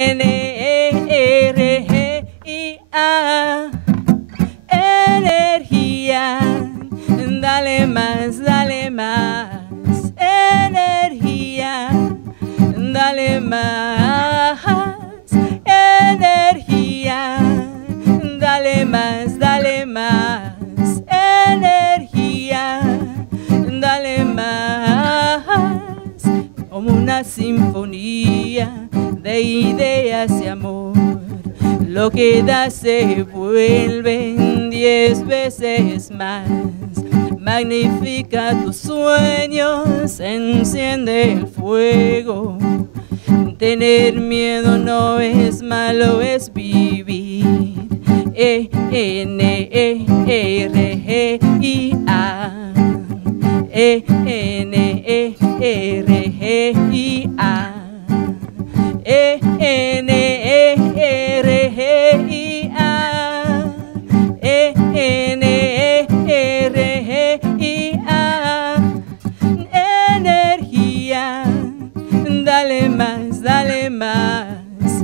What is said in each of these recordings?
N-E-R-G-I-A. Energía, dale más, dale más. Energía, dale más. Energía, dale más, dale más. Energía, dale más. Como una sinfonía de ideas y amor, lo que da se vuelve 10 veces más. Magnifica tus sueños, enciende el fuego. Tener miedo no es malo, es vivir. E-N-E-R-G-I-A. E-N-E-R-G-I-A. E-N-E-R-G-I-A. E-N-E-R-G-I-A. Energía, dale más, dale más.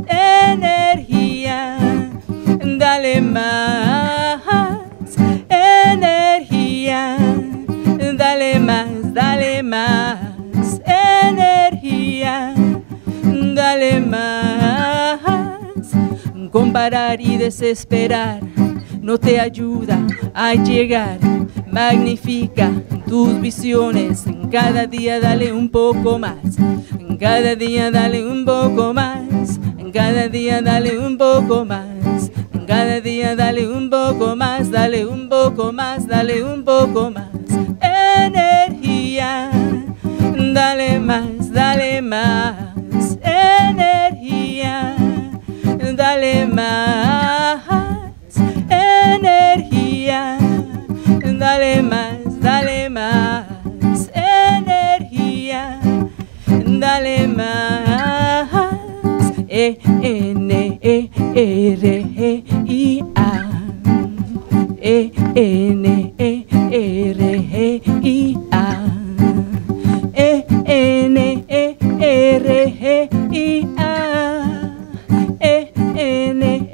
Energía, dale más. Energía, dale más, dale más. Energía, dale más. Comparar y desesperar no te ayuda a llegar. Magnifica tus visiones. Cada día dale un poco más. Cada día dale un poco más. Cada día dale un poco más. Cada día dale un poco más. Dale un poco más. Dale un poco más. Energía, dale más, dale más. Energía, dale más. Energía, dale más, dale más. Energía, dale más. E-N-E-R-G-I-A. E-N-E-R-G-I-A. E-N-E-R-G-I-A. E-N-E-R-G-I-A.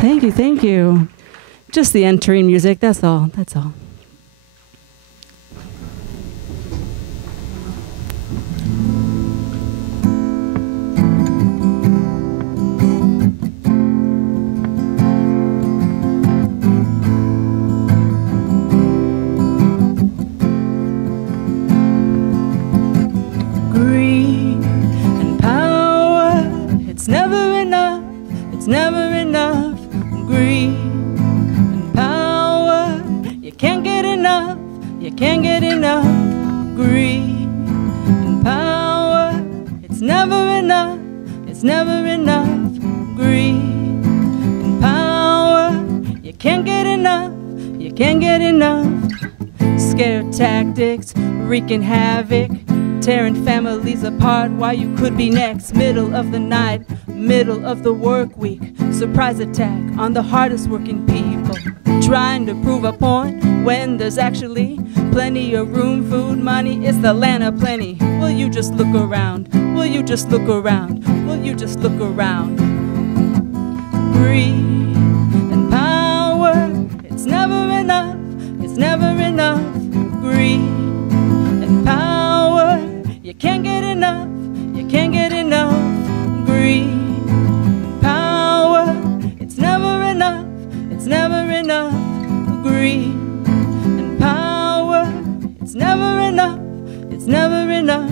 Thank you, thank you. Just the entering music, that's all, that's all. Greed and power, it's never enough, it's never enough. Greed and power, you can't get enough, you can't get enough. Greed and power, it's never enough, it's never enough. Greed and power, you can't get enough, you can't get enough. Scare tactics, wreaking havoc, tearing families apart while you could be next. Middle of the night, middle of the work week, surprise attack on the hardest working people. Trying to prove a point when there's actually plenty of room, food, money, it's the land of plenty. Will you just look around? Will you just look around? Will you just look around? Greed and power, it's never enough, it's never enough. Greed and power, you can't get enough, you can't get enough. Greed and power, it's never enough, it's never enough. Greed and power, it's never enough, it's never enough.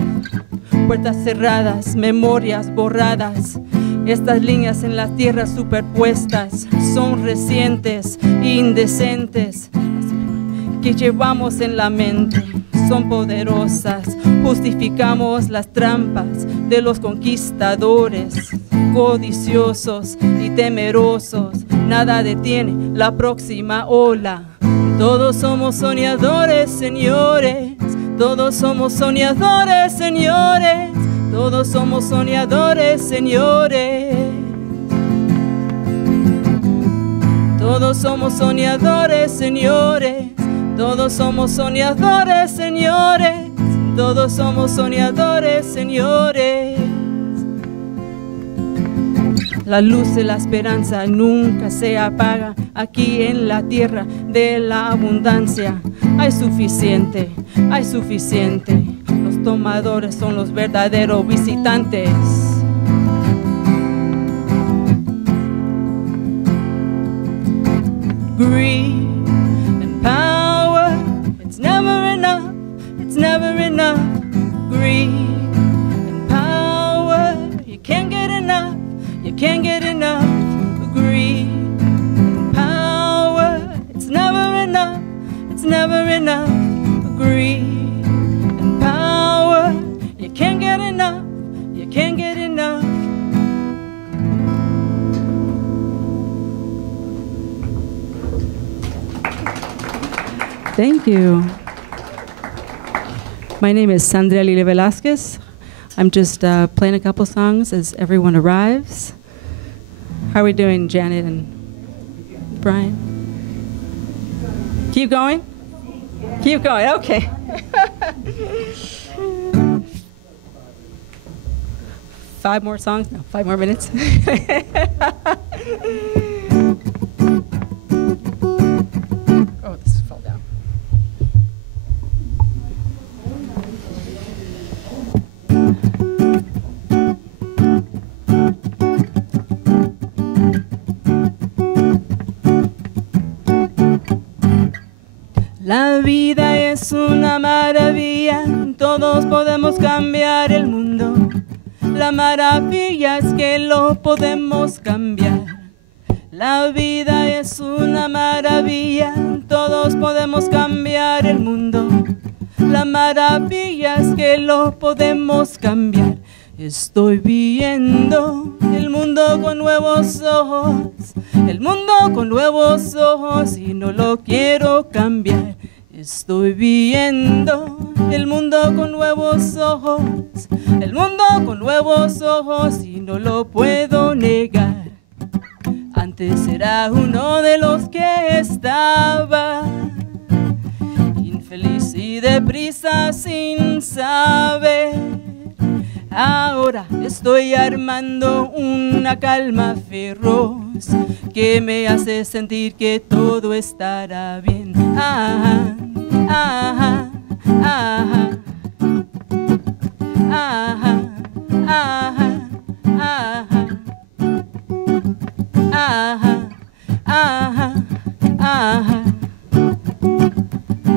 Puertas cerradas, memorias borradas. Estas líneas en las tierras superpuestas son recientes, indecentes, que llevamos en la mente. Son poderosas, justificamos las trampas de los conquistadores, codiciosos y temerosos. Nada detiene la próxima ola. Todos somos soñadores, señores. Todos somos soñadores, señores. Todos somos soñadores, señores. Todos somos soñadores, señores. Todos somos soñadores, señores. Todos somos soñadores, señores. La luz de la esperanza nunca se apaga aquí en la tierra de la abundancia. Hay suficiente, hay suficiente. Los tomadores son los verdaderos visitantes. Greed and power, it's never enough, it's never enough. Greed and power, you can't get enough, you can't get enough. Greed and power, it's never enough, it's never enough. Greed and power, you can't get enough, you can't get enough. Thank you. My name is Sandra Lilia Velasquez. I'm just playing a couple songs as everyone arrives. How are we doing, Janet and Brian? Keep going? Keep going, okay. 5 more songs? No, 5 more minutes. Oh, this fell down. La vida es una maravilla, todos podemos cambiar el mundo. La maravilla es que lo podemos cambiar. La vida es una maravilla, todos podemos cambiar el mundo. La maravilla es que lo podemos cambiar. Estoy viendo el mundo con nuevos ojos, el mundo con nuevos ojos y no lo quiero cambiar. Estoy viendo el mundo con nuevos ojos, el mundo con nuevos ojos y no lo puedo negar. Antes era uno de los que estaba infeliz y deprisa sin saber. Ahora estoy armando una calma feroz que me hace sentir que todo estará bien. Ajá, ajá, ajá, ajá, ajá, ajá, ajá, ajá, ajá,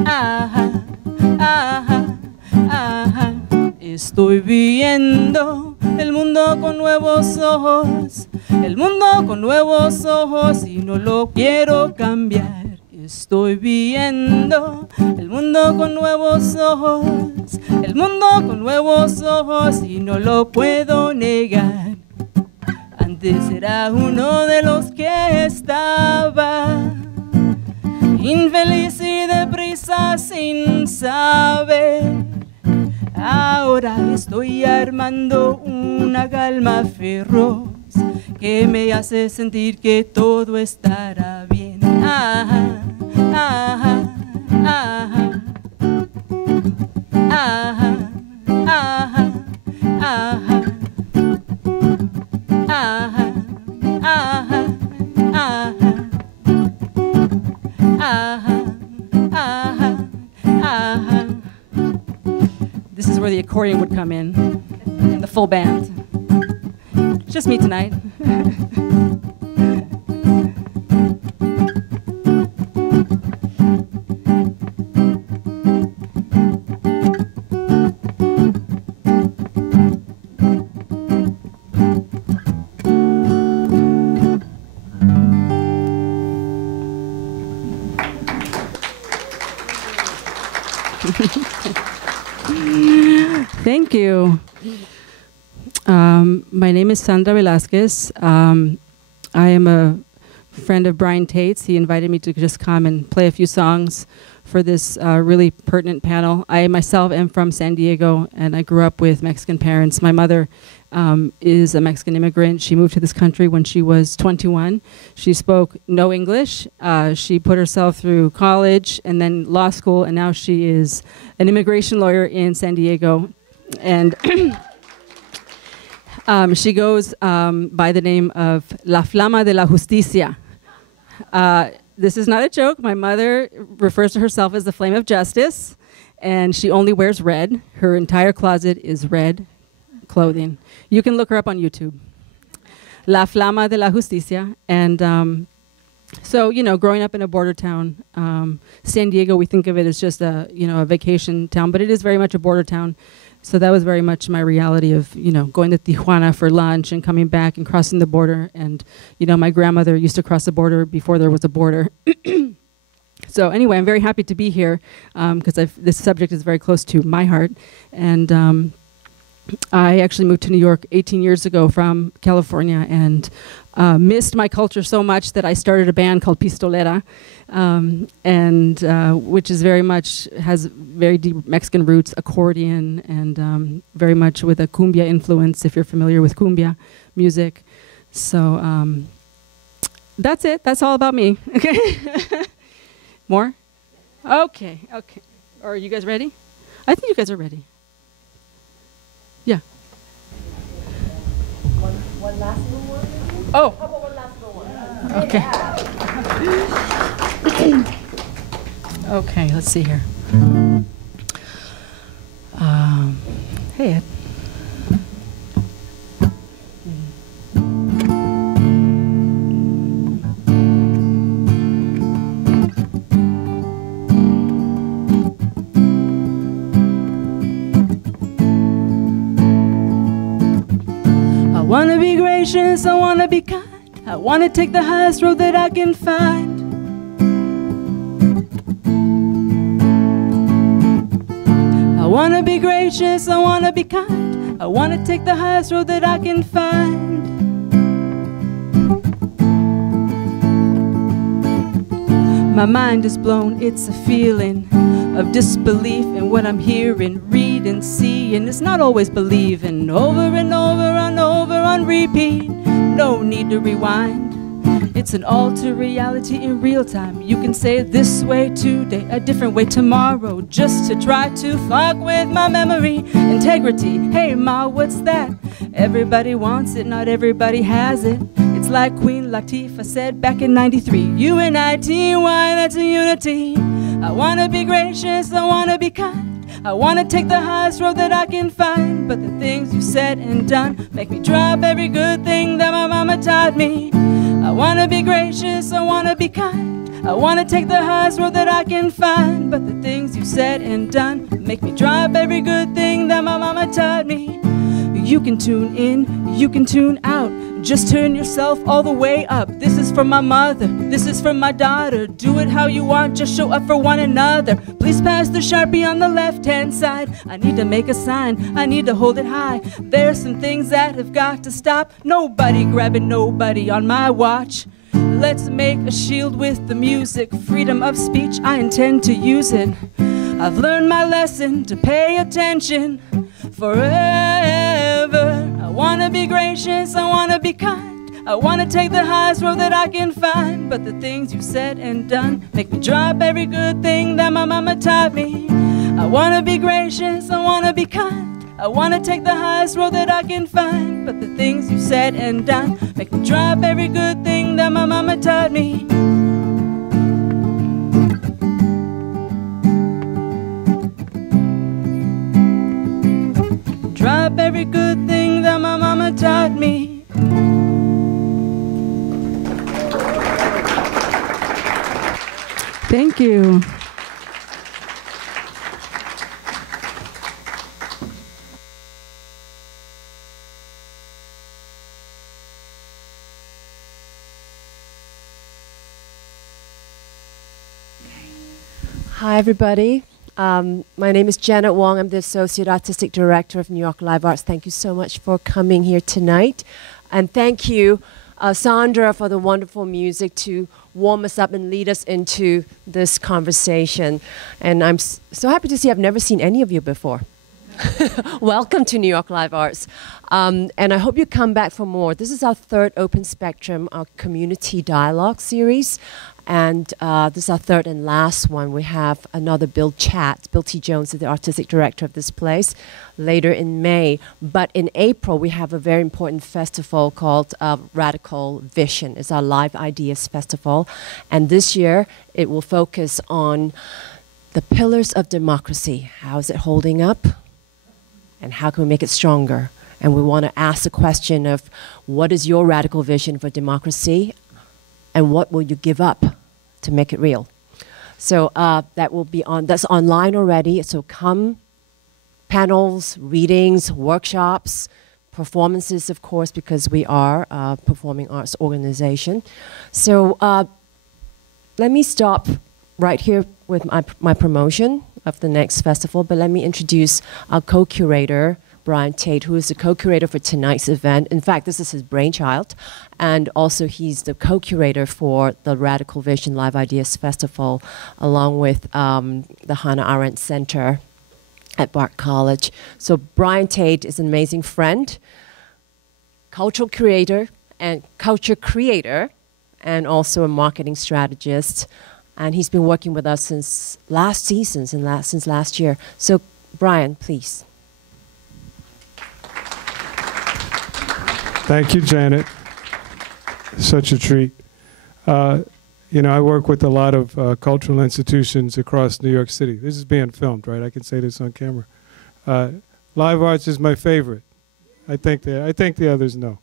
ajá, ajá, ajá. Estoy viendo el mundo con nuevos ojos, el mundo con nuevos ojos y no lo quiero cambiar. Estoy viendo el mundo con nuevos ojos, el mundo con nuevos ojos y no lo puedo negar. Antes era uno de los que estaba infeliz y deprisa sin saber. Ahora estoy armando una calma feroz que me hace sentir que todo estará bien. Ajá, ajá, ajá, ajá, ajá, ajá, ajá, ajá, ajá, ajá, ajá. This is where the accordion would come in, and the full band. Just me tonight. Thank you. My name is Sandra Velasquez. I am a friend of Brian Tate's. He invited me to just come and play a few songs for this really pertinent panel. I myself am from San Diego, and I grew up with Mexican parents. My mother is a Mexican immigrant. She moved to this country when she was 21. She spoke no English. She put herself through college and then law school, and now she is an immigration lawyer in San Diego. And she goes by the name of La Flama de la Justicia. This is not a joke. My mother refers to herself as the Flame of Justice, and she only wears red. Her entire closet is red clothing. You can look her up on YouTube. La Flama de la Justicia. And so, you know, growing up in a border town, San Diego, we think of it as just a, you know, a vacation town, but it is very much a border town. So that was very much my reality of, you know, going to Tijuana for lunch and coming back and crossing the border. And, you know, my grandmother used to cross the border before there was a border. So anyway, I'm very happy to be here because this subject is very close to my heart. And I actually moved to New York 18 years ago from California and missed my culture so much that I started a band called Pistolera, which is very much, has very deep Mexican roots, accordion, and very much with a cumbia influence, if you're familiar with cumbia music. So that's it. That's all about me. Okay. More? Okay. Okay. Are you guys ready? I think you guys are ready. Yeah. One last little one? Oh. How about one last little one? Okay. Okay, let's see here. Hey, Ed. I wanna be gracious, I wanna be kind, I wanna take the highest road that I can find. I wanna be gracious, I wanna be kind, I wanna take the highest road that I can find. My mind is blown, it's a feeling of disbelief in what I'm hearing, read and see, and it's not always believing. Over and over and over on repeat, no need to rewind. It's an altered reality in real time. You can say it this way today, a different way tomorrow, just to try to fuck with my memory integrity. Hey ma, what's that? Everybody wants it, not everybody has it. It's like Queen Latifah said back in '93, UNITY, that's a unity. I wanna be gracious, I wanna be kind, I wanna take the highest road that I can find. But the things you said and done make me drop every good thing that my mama taught me. I wanna be gracious, I wanna be kind, I wanna take the highest road that I can find. But the things you said and done make me drop every good thing that my mama taught me. You can tune in, you can tune out, just turn yourself all the way up. This is from my mother, this is from my daughter. Do it how you want, just show up for one another. Please pass the Sharpie on the left-hand side. I need to make a sign, I need to hold it high. There's some things that have got to stop. Nobody grabbing nobody on my watch. Let's make a shield with the music. Freedom of speech, I intend to use it. I've learned my lesson to pay attention forever. I wanna be gracious, I wanna be kind, I wanna take the highest road that I can find. But the things you said and done make me drop every good thing that my mama taught me. I wanna be gracious, I wanna be kind, I wanna take the highest road that I can find. But the things you said and done make me drop every good thing that my mama taught me. Drop every good thing that my mama taught me. Thank you. Hi, everybody. My name is Janet Wong. I'm the Associate Artistic Director of New York Live Arts. Thank you so much for coming here tonight. And thank you, Sandra, for the wonderful music to warm us up and lead us into this conversation. And I'm so happy to see I've never seen any of you before. Welcome to New York Live Arts. And I hope you come back for more. This is our third Open Spectrum, our community dialogue series. And this is our third and last one. We have another Bill Chat. Bill T. Jones is the artistic director of this place, later in May. But in April, we have a very important festival called Radical Vision. It's our Live Ideas Festival. And this year, it will focus on the pillars of democracy. How is it holding up? And how can we make it stronger? And we want to ask the question of, what is your radical vision for democracy? And what will you give up to make it real? So that will be that's online already. So come, panels, readings, workshops, performances, of course, because we are a performing arts organization. So let me stop right here with my promotion of the next festival, but let me introduce our co-curator, Brian Tate, who is the co-curator for tonight's event. In fact, this is his brainchild. And also he's the co-curator for the Radical Vision Live Ideas Festival, along with the Hannah Arendt Center at Bard College. So Brian Tate is an amazing friend, cultural creator, and also a marketing strategist. And he's been working with us since last season, since last year. So Brian, please. Thank you, Janet. Such a treat. You know, I work with a lot of cultural institutions across New York City. This is being filmed, right? I can say this on camera. Live arts is my favorite. I think the others know.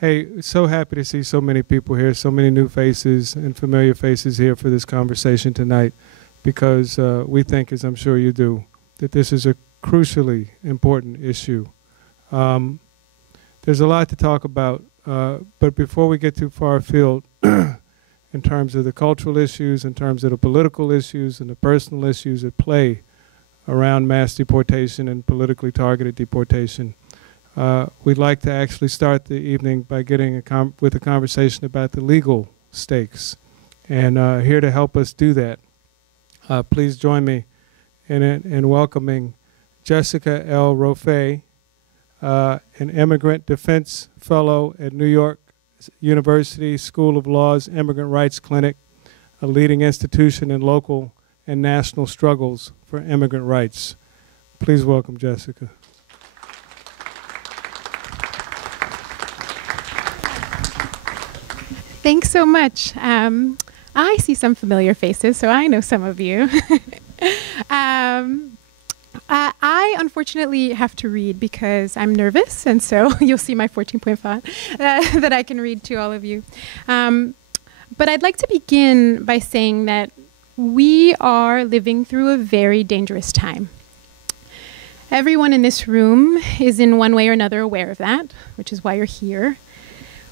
Hey, so happy to see so many people here, so many new faces and familiar faces here for this conversation tonight, because we think, as I'm sure you do, that this is a crucially important issue. There's a lot to talk about, but before we get too far afield, in terms of the cultural issues, in terms of the political issues and the personal issues at play around mass deportation and politically targeted deportation, we'd like to actually start the evening by getting with a conversation about the legal stakes. And here to help us do that, please join me in welcoming Jessica L. Rofé, an immigrant defense fellow at New York University School of Law's Immigrant Rights Clinic, a leading institution in local and national struggles for immigrant rights. Please welcome Jessica. Thanks so much. I see some familiar faces, so I know some of you. I unfortunately have to read because I'm nervous, and so you'll see my 14-point font that I can read to all of you. But I'd like to begin by saying that we are living through a very dangerous time. Everyone in this room is in one way or another aware of that, which is why you're here.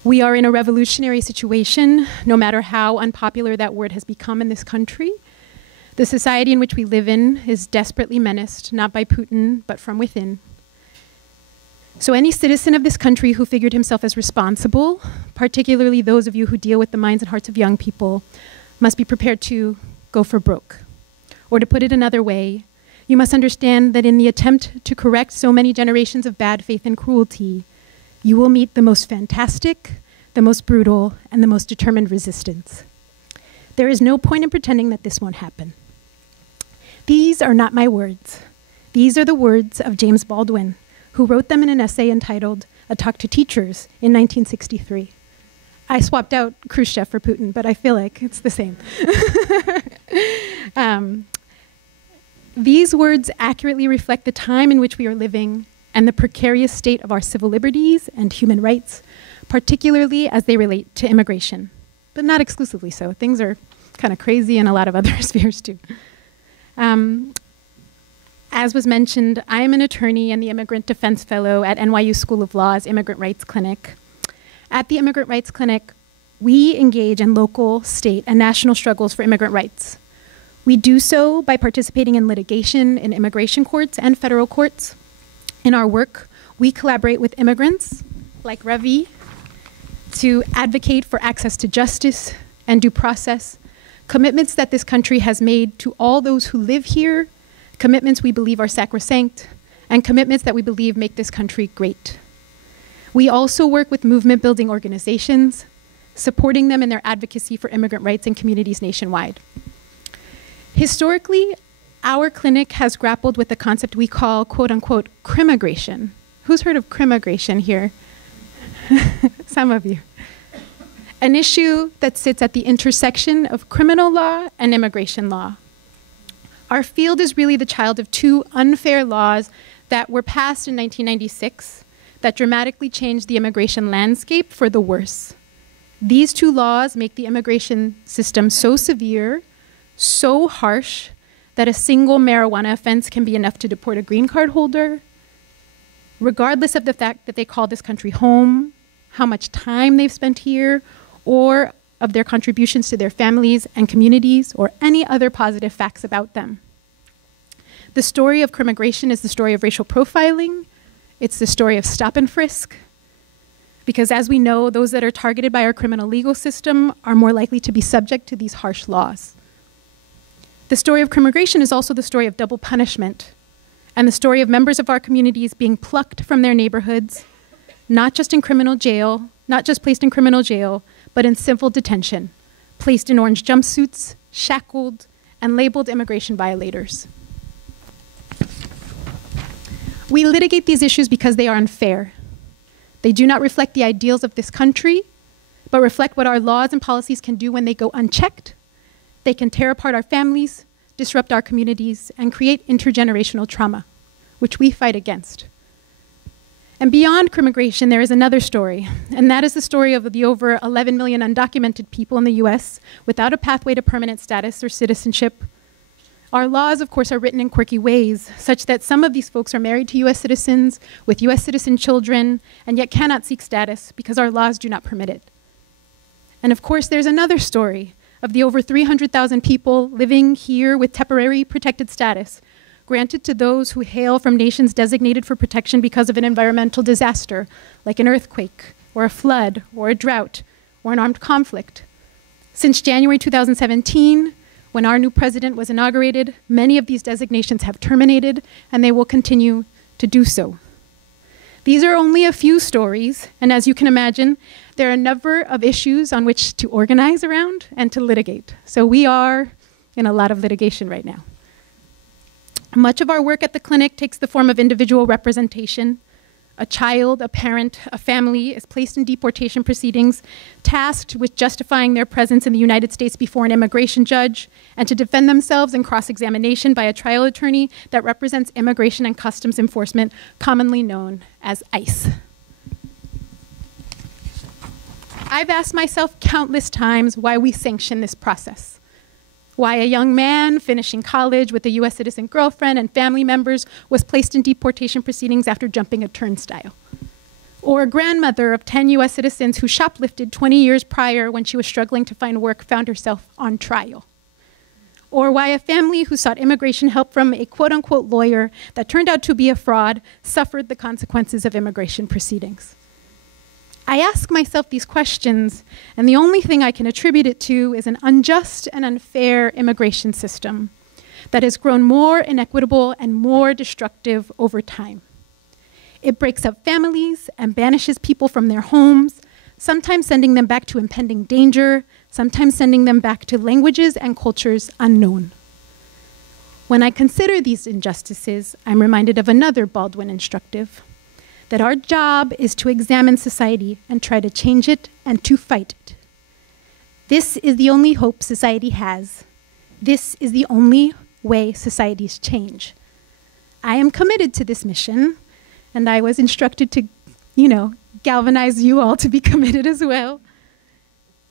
We are in a revolutionary situation, no matter how unpopular that word has become in this country. The society in which we live in is desperately menaced, not by Putin, but from within. So any citizen of this country who figured himself as responsible, particularly those of you who deal with the minds and hearts of young people, must be prepared to go for broke. Or to put it another way, you must understand that in the attempt to correct so many generations of bad faith and cruelty, you will meet the most fantastic, the most brutal, and the most determined resistance. There is no point in pretending that this won't happen. These are not my words. These are the words of James Baldwin, who wrote them in an essay entitled A Talk to Teachers in 1963. I swapped out Khrushchev for Putin, but I feel like it's the same. These words accurately reflect the time in which we are living and the precarious state of our civil liberties and human rights, particularly as they relate to immigration, but not exclusively so. Things are kind of crazy in a lot of other spheres too. As was mentioned, I am an attorney and the Immigrant Defense Fellow at NYU School of Law's Immigrant Rights Clinic. At the Immigrant Rights Clinic, we engage in local, state, and national struggles for immigrant rights. We do so by participating in litigation in immigration courts and federal courts. In our work, we collaborate with immigrants, like Ravi, to advocate for access to justice and due process, commitments that this country has made to all those who live here, commitments we believe are sacrosanct, and commitments that we believe make this country great. We also work with movement-building organizations, supporting them in their advocacy for immigrant rights in communities nationwide. Historically, our clinic has grappled with the concept we call, quote-unquote, crimmigration. Who's heard of crimmigration here? Some of you. An issue that sits at the intersection of criminal law and immigration law. Our field is really the child of two unfair laws that were passed in 1996 that dramatically changed the immigration landscape for the worse. These two laws make the immigration system so severe, so harsh, that a single marijuana offense can be enough to deport a green card holder, regardless of the fact that they call this country home, how much time they've spent here, or of their contributions to their families and communities, or any other positive facts about them. The story of crimmigration is the story of racial profiling. It's the story of stop and frisk. Because as we know, those that are targeted by our criminal legal system are more likely to be subject to these harsh laws. The story of crimmigration is also the story of double punishment, and the story of members of our communities being plucked from their neighborhoods, not just in criminal jail, not just placed in criminal jail, but in civil detention, placed in orange jumpsuits, shackled, and labeled immigration violators. We litigate these issues because they are unfair. They do not reflect the ideals of this country, but reflect what our laws and policies can do when they go unchecked. They can tear apart our families, disrupt our communities, and create intergenerational trauma, which we fight against. And beyond crimmigration, there is another story, and that is the story of the over 11 million undocumented people in the US without a pathway to permanent status or citizenship. Our laws, of course, are written in quirky ways, such that some of these folks are married to US citizens with US citizen children, and yet cannot seek status because our laws do not permit it. And of course, there's another story of the over 300,000 people living here with temporary protected status, granted to those who hail from nations designated for protection because of an environmental disaster, like an earthquake, or a flood, or a drought, or an armed conflict. Since January 2017, when our new president was inaugurated, many of these designations have terminated, and they will continue to do so. These are only a few stories, and as you can imagine, there are a number of issues on which to organize around and to litigate. So we are in a lot of litigation right now. Much of our work at the clinic takes the form of individual representation. A child, a parent, a family is placed in deportation proceedings, tasked with justifying their presence in the United States before an immigration judge, and to defend themselves in cross-examination by a trial attorney that represents Immigration and Customs Enforcement, commonly known as ICE. I've asked myself countless times why we sanction this process. Why a young man finishing college with a US citizen girlfriend and family members was placed in deportation proceedings after jumping a turnstile. Or a grandmother of 10 US citizens who shoplifted 20 years prior when she was struggling to find work found herself on trial. Or why a family who sought immigration help from a quote-unquote lawyer that turned out to be a fraud suffered the consequences of immigration proceedings. I ask myself these questions, and the only thing I can attribute it to is an unjust and unfair immigration system that has grown more inequitable and more destructive over time. It breaks up families and banishes people from their homes, sometimes sending them back to impending danger, sometimes sending them back to languages and cultures unknown. When I consider these injustices, I'm reminded of another Baldwin instructive, that our job is to examine society and try to change it and to fight it. This is the only hope society has. This is the only way societies change. I am committed to this mission, and I was instructed to, galvanize you all to be committed as well.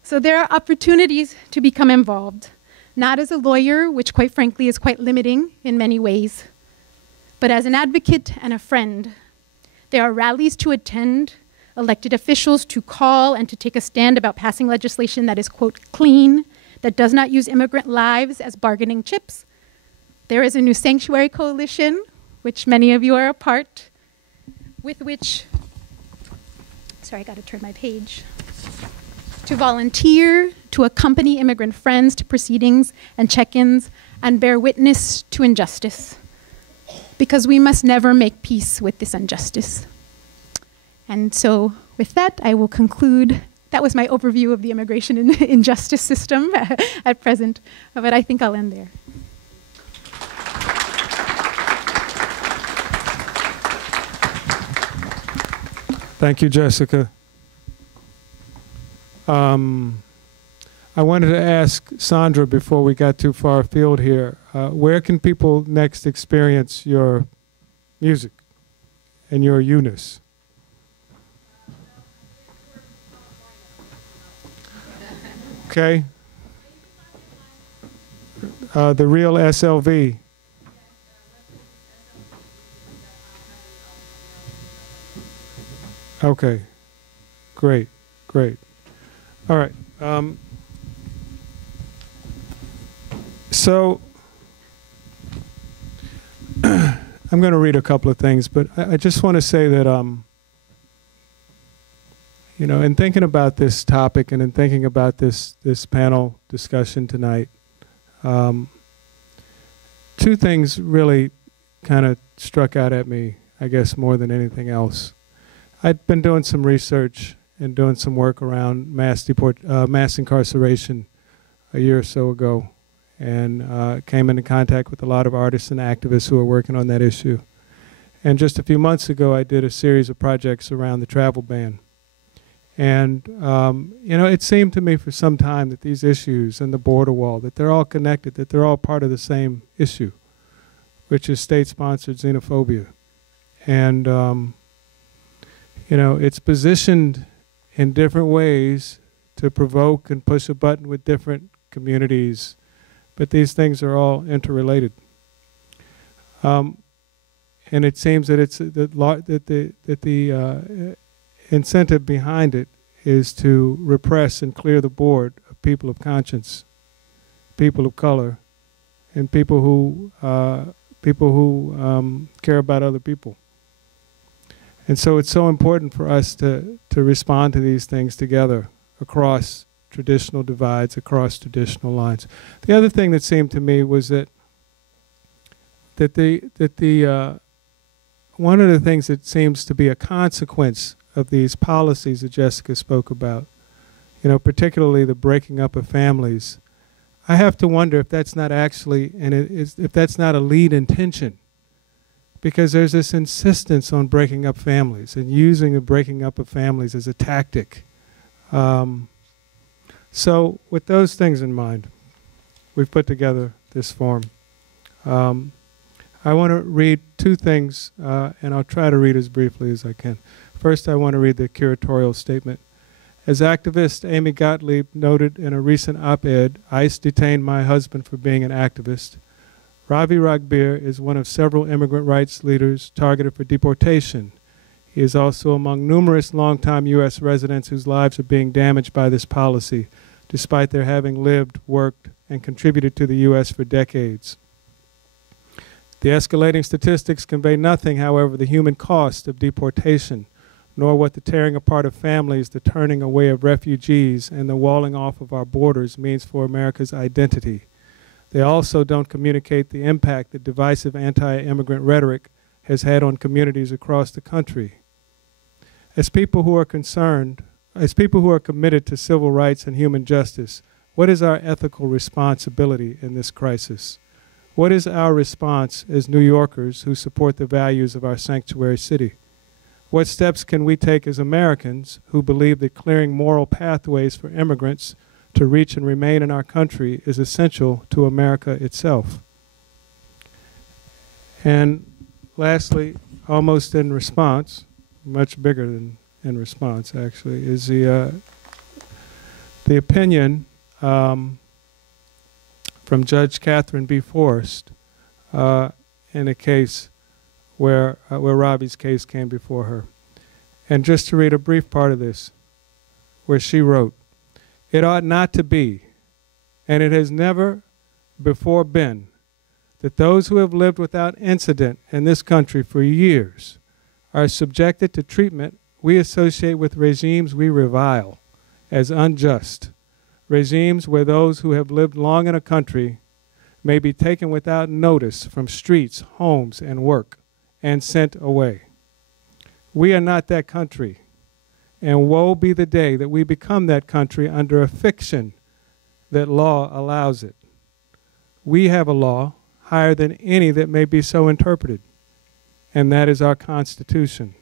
So there are opportunities to become involved, not as a lawyer, which quite frankly is quite limiting in many ways, but as an advocate and a friend. There are rallies to attend, elected officials to call and to take a stand about passing legislation that is, quote, clean, that does not use immigrant lives as bargaining chips. There is a new sanctuary coalition, which many of you are a part, with which, sorry, I gotta turn my page, to volunteer, to accompany immigrant friends to proceedings and check-ins, and bear witness to injustice. because we must never make peace with this injustice. And so with that, I will conclude. That was my overview of the immigration and injustice system at present, but I think I'll end there. Thank you, Jessica. I wanted to ask Sandra, before we got too far afield here, where can people next experience your music and your Eunice? Okay. The real SLV. Okay. Great. Great. All right. So I'm going to read a couple of things, but I just want to say that, you know, in thinking about this topic and in thinking about this panel discussion tonight, two things really kind of struck out at me, I guess, more than anything else. I'd been doing some research and doing some work around mass incarceration a year or so ago, and came into contact with a lot of artists and activists who are working on that issue. And just a few months ago, I did a series of projects around the travel ban. And, you know, it seemed to me for some time that these issues and the border wall, that they're all connected, that they're all part of the same issue, which is state-sponsored xenophobia. And, you know, it's positioned in different ways to provoke and push a button with different communities, but these things are all interrelated. And it seems that it's the incentive behind it is to repress and clear the board of people of conscience, people of color, and people who care about other people. And so it's so important for us to respond to these things together across traditional divides, across traditional lines. The other thing that seemed to me was that one of the things that seems to be a consequence of these policies that Jessica spoke about, you know, particularly the breaking up of families, I have to wonder if that's not actually, and if that's not a lead intention, because there's this insistence on breaking up families and using the breaking up of families as a tactic. So with those things in mind, we've put together this form. I want to read two things, and I'll try to read as briefly as I can. First, I want to read the Curatorial Statement. As activist Amy Gottlieb noted in a recent op-ed, ICE detained my husband for being an activist. Ravi Ragbir is one of several immigrant rights leaders targeted for deportation. He is also among numerous longtime U.S. residents whose lives are being damaged by this policy, despite their having lived, worked, and contributed to the U.S. for decades. The escalating statistics convey nothing, however, the human cost of deportation, nor what the tearing apart of families, the turning away of refugees, and the walling off of our borders means for America's identity. They also don't communicate the impact that divisive anti-immigrant rhetoric has had on communities across the country. As people who are concerned, as people who are committed to civil rights and human justice, what is our ethical responsibility in this crisis? What is our response as New Yorkers who support the values of our sanctuary city? What steps can we take as Americans who believe that clearing moral pathways for immigrants to reach and remain in our country is essential to America itself? And lastly, almost in response, much bigger than in response actually, is the opinion from Judge Catherine B. Forrest in a case where Ravi's case came before her. And just to read a brief part of this, where she wrote, "It ought not to be, and it has never before been, that those who have lived without incident in this country for years are subjected to treatment we associate with regimes we revile as unjust, regimes where those who have lived long in a country may be taken without notice from streets, homes, and work, and sent away. We are not that country, and woe be the day that we become that country under a fiction that law allows it. We have a law higher than any that may be so interpreted, and that is our Constitution.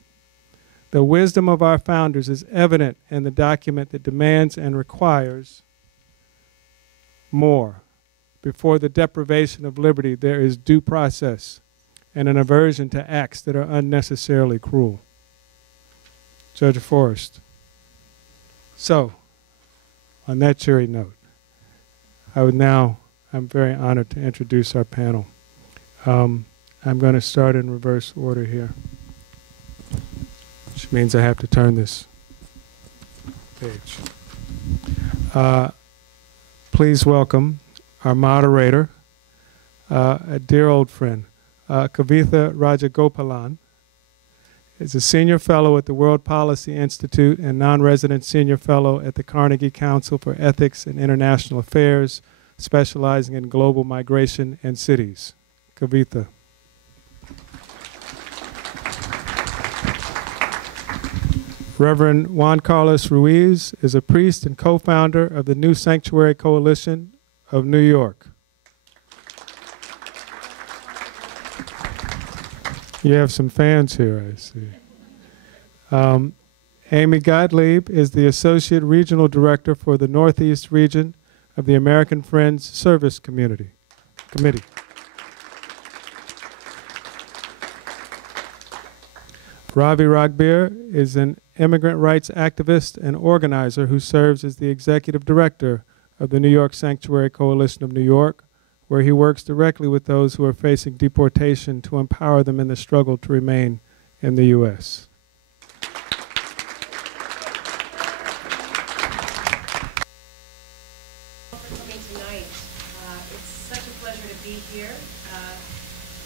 The wisdom of our founders is evident in the document that demands and requires more. Before the deprivation of liberty, there is due process and an aversion to acts that are unnecessarily cruel. Judge Forrest. So, on that cheery note, I'm very honored to introduce our panel. I'm going to start in reverse order here, which means I have to turn this page. Please welcome our moderator, a dear old friend, Kavitha Rajagopalan, is a senior fellow at the World Policy Institute and non-resident senior fellow at the Carnegie Council for Ethics and International Affairs, specializing in global migration and cities. Kavitha. Reverend Juan Carlos Ruiz is a priest and co-founder of the New Sanctuary Coalition of New York. You have some fans here, I see. Amy Gottlieb is the Associate Regional Director for the Northeast Region of the American Friends Service Committee. Ravi Ragbir is an immigrant rights activist and organizer who serves as the Executive Director of the New York Sanctuary Coalition of New York, where he works directly with those who are facing deportation to empower them in the struggle to remain in the U.S. For coming tonight. It's such a pleasure to be here.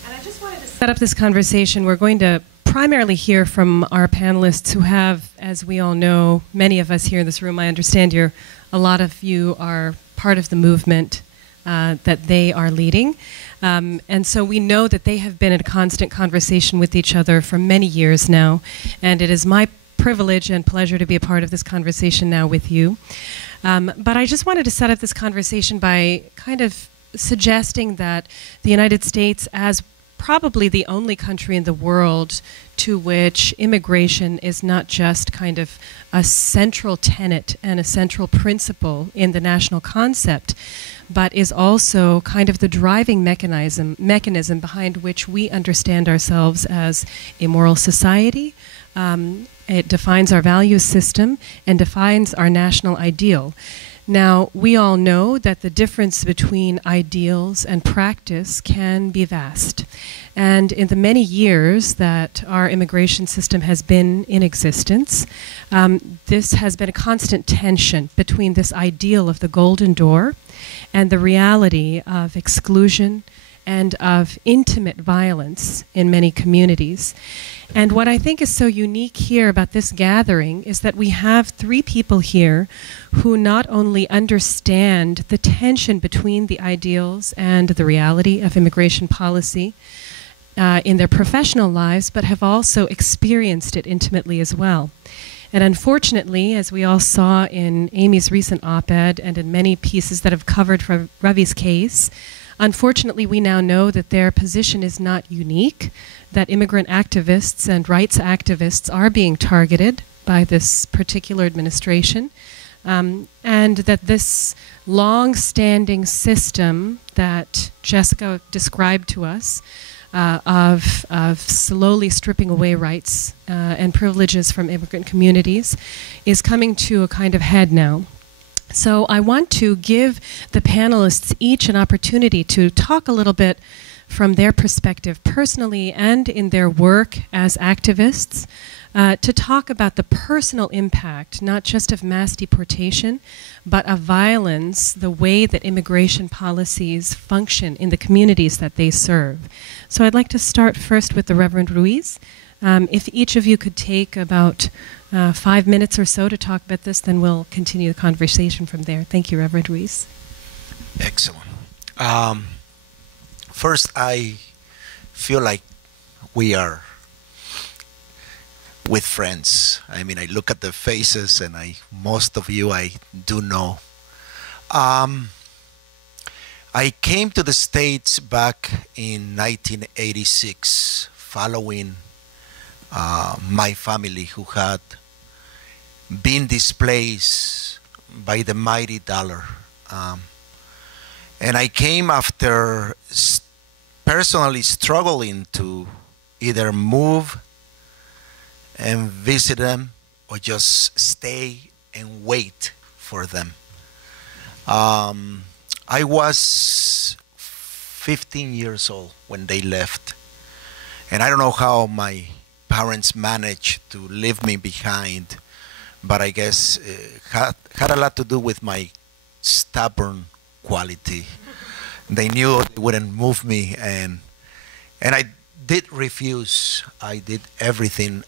And I just wanted to set up this conversation. We're going to primarily hear from our panelists who have, as we all know, many of us here in this room, I understand a lot of you are part of the movement that they are leading. And so we know that they have been in a constant conversation with each other for many years now. And it is my privilege and pleasure to be a part of this conversation now with you. But I just wanted to set up this conversation by kind of suggesting that the United States, as probably the only country in the world to which immigration is not just kind of a central tenet and a central principle in the national concept, but is also kind of the driving mechanism behind which we understand ourselves as a moral society. It defines our value system and defines our national ideal. Now, we all know that the difference between ideals and practice can be vast. And in the many years that our immigration system has been in existence, this has been a constant tension between this ideal of the golden door and the reality of exclusion and of intimate violence in many communities. And what I think is so unique here about this gathering is that we have three people here who not only understand the tension between the ideals and the reality of immigration policy in their professional lives, but have also experienced it intimately as well. And unfortunately, as we all saw in Amy's recent op-ed and in many pieces that have covered Ravi's case, unfortunately, we now know that their position is not unique, that immigrant activists and rights activists are being targeted by this particular administration, and that this long-standing system that Jessica described to us of slowly stripping away rights and privileges from immigrant communities is coming to a kind of head now. So I want to give the panelists each an opportunity to talk a little bit from their perspective personally and in their work as activists, to talk about the personal impact, not just of mass deportation, but of violence, the way that immigration policies function in the communities that they serve. So I'd like to start first with the Reverend Ruiz. If each of you could take about 5 minutes or so to talk about this, then we'll continue the conversation from there. Thank you, Reverend Ruiz. Excellent. First, I feel like we are with friends. I mean, I look at the faces, and most of you I do know. I came to the States back in 1986, following my family who had been displaced by the mighty dollar. And I came after personally struggling to either move and visit them or just stay and wait for them. I was 15 years old when they left. And I don't know how my parents managed to leave me behind, but I guess it had a lot to do with my stubborn quality. They knew they wouldn't move me, and I did refuse. I did everything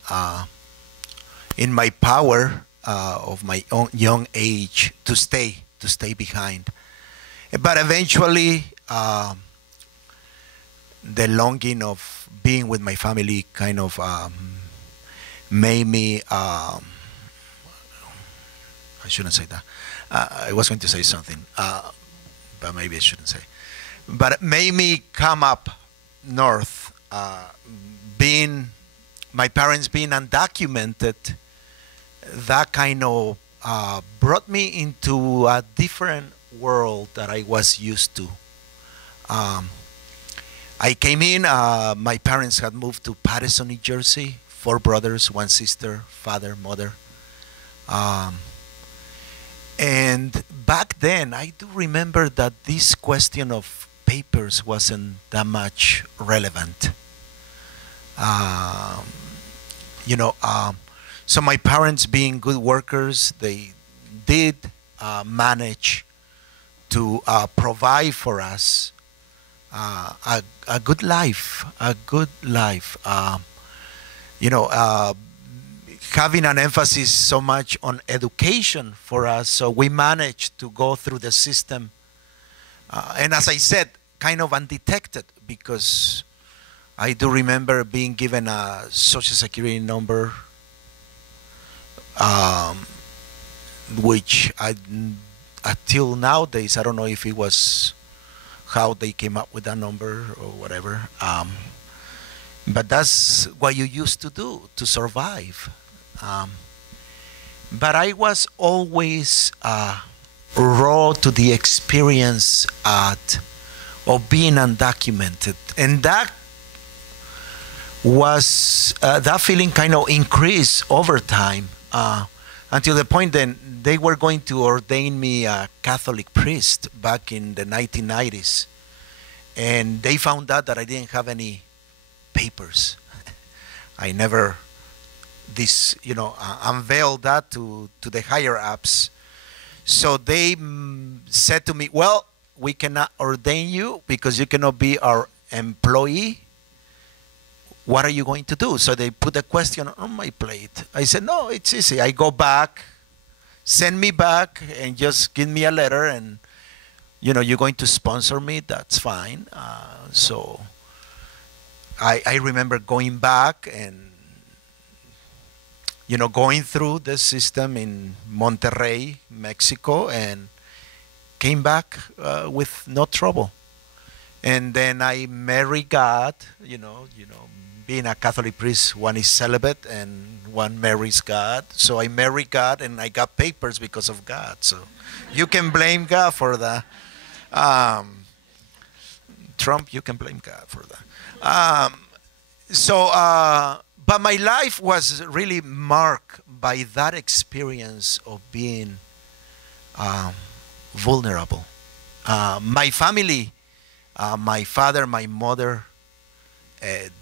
in my power of my own young age to stay behind. But eventually, the longing of being with my family kind of made me, I shouldn't say that. I was going to say something, but maybe I shouldn't say. But it made me come up north, my parents being undocumented. That kind of brought me into a different world that I was used to. I came in, my parents had moved to Paterson, New Jersey, 4 brothers, 1 sister, father, mother. And back then, I do remember that this question of papers wasn't that much relevant. So my parents being good workers, they did manage to provide for us a good life, having an emphasis so much on education for us, so we managed to go through the system. And as I said, kind of undetected, because I do remember being given a Social Security number, which until nowadays, I don't know if it was how they came up with that number or whatever. But that's what you used to do to survive. But I was always raw to the experience of being undocumented. And that was, that feeling kind of increased over time until the point that they were going to ordain me a Catholic priest back in the 1990s. And they found out that I didn't have any papers. I never unveiled that to the higher ups. So they said to me, well, we cannot ordain you because you cannot be our employee. What are you going to do? So they put a question on my plate. I said, no, it's easy. I go back, send me back, and just give me a letter, and you're going to sponsor me, that's fine. So I remember going back and going through the system in Monterrey, Mexico, and came back with no trouble. And then I married God. Being a Catholic priest, one is celibate and one marries God. So I married God, and I got papers because of God. So you can blame God for that. Trump, you can blame God for that. But my life was really marked by that experience of being vulnerable. My family, my father, my mother,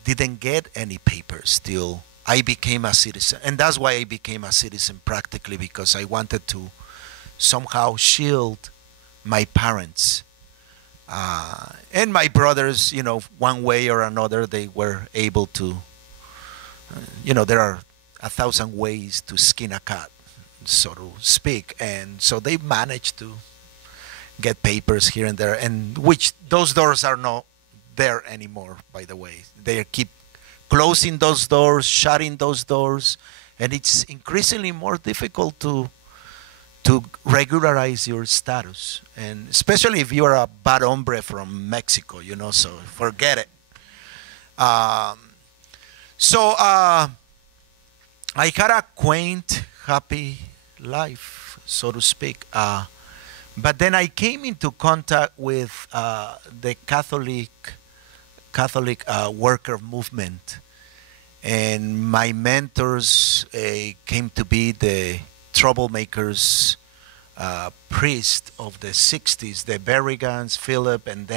didn't get any papers till I became a citizen. And that's why I became a citizen practically, because I wanted to somehow shield my parents. And my brothers, one way or another, they were able to, there are 1,000 ways to skin a cat, so to speak. And so they managed to get papers here and there, and which those doors are there anymore, by the way. They keep closing those doors, shutting those doors, and it's increasingly more difficult to regularize your status, and especially if you're a bad hombre from Mexico, you know, so forget it. So I had a quaint, happy life, so to speak. But then I came into contact with the Catholic worker movement, and my mentors came to be the troublemakers, priest of the 60s, the Berrigans, Philip, and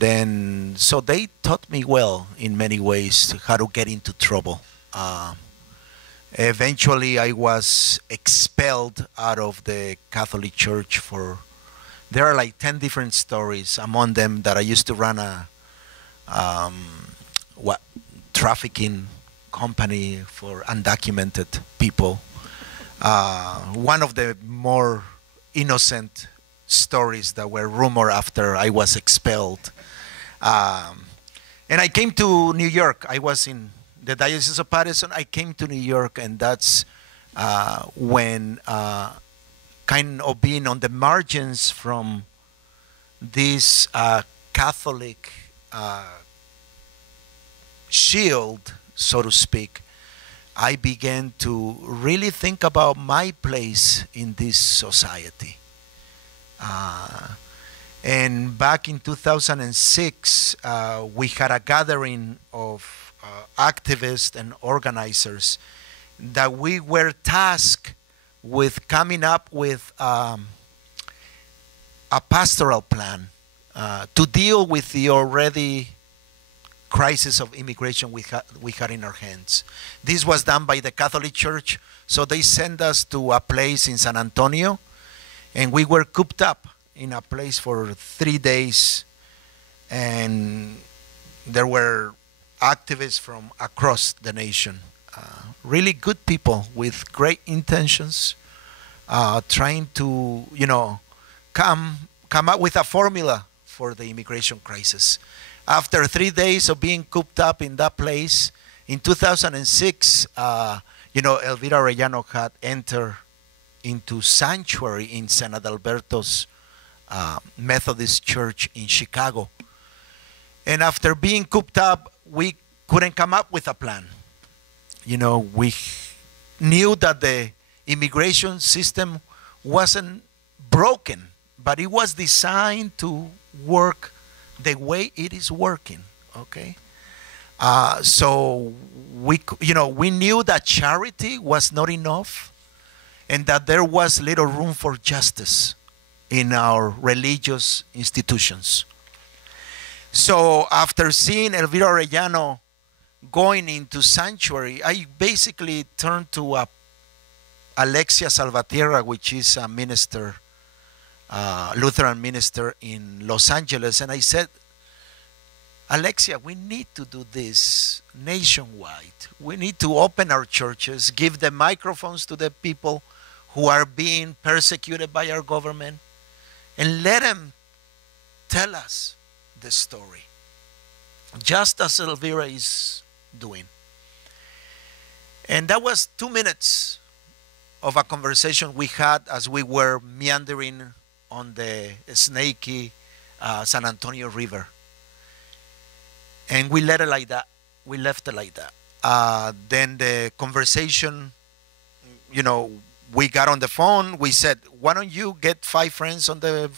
then so they taught me well in many ways how to get into trouble. Eventually I was expelled out of the Catholic Church for, there are like 10 different stories, among them that I used to run a trafficking company for undocumented people. One of the more innocent stories that were rumored after I was expelled. And I came to New York. I was in the Diocese of Patterson. I came to New York, and that's when kind of being on the margins from this Catholic shield, so to speak, I began to really think about my place in this society. And back in 2006, we had a gathering of activists and organizers that we were tasked with coming up with a pastoral plan to deal with the already crisis of immigration we had in our hands. This was done by the Catholic Church, so they sent us to a place in San Antonio, and we were cooped up in a place for 3 days, and there were activists from across the nation, really good people with great intentions, trying to, you know, come up with a formula for the immigration crisis. After 3 days of being cooped up in that place, in 2006, you know, Elvira Arellano had entered into sanctuary in San Adalberto's Methodist Church in Chicago. And after being cooped up, we couldn't come up with a plan. You know, we knew that the immigration system wasn't broken, but it was designed to work the way it is working, okay? So we knew that charity was not enough, and that there was little room for justice in our religious institutions. So after seeing Elvira Arellano going into sanctuary, I basically turned to Alexia Salvatierra, which is a minister, Lutheran minister in Los Angeles, and I said, Alexia, we need to do this nationwide. We need to open our churches, give the microphones to the people who are being persecuted by our government, and let them tell us the story, just as Elvira is doing. And that was 2 minutes of a conversation we had as we were meandering on the snaky San Antonio River. And we let it like that. We left it like that. Then the conversation, you know, we got on the phone. We said, why don't you get 5 friends on the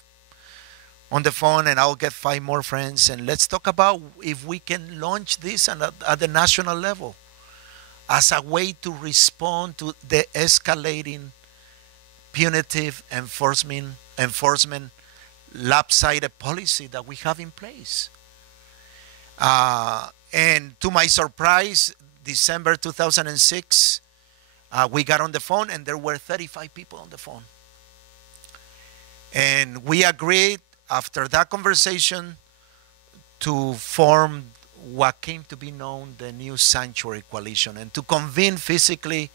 phone, and I'll get 5 more friends, and let's talk about if we can launch this at the national level as a way to respond to the escalating punitive enforcement lopsided policy that we have in place. And to my surprise, December 2006, we got on the phone, and there were 35 people on the phone. And we agreed after that conversation to form what came to be known the New Sanctuary Coalition, and to convene physically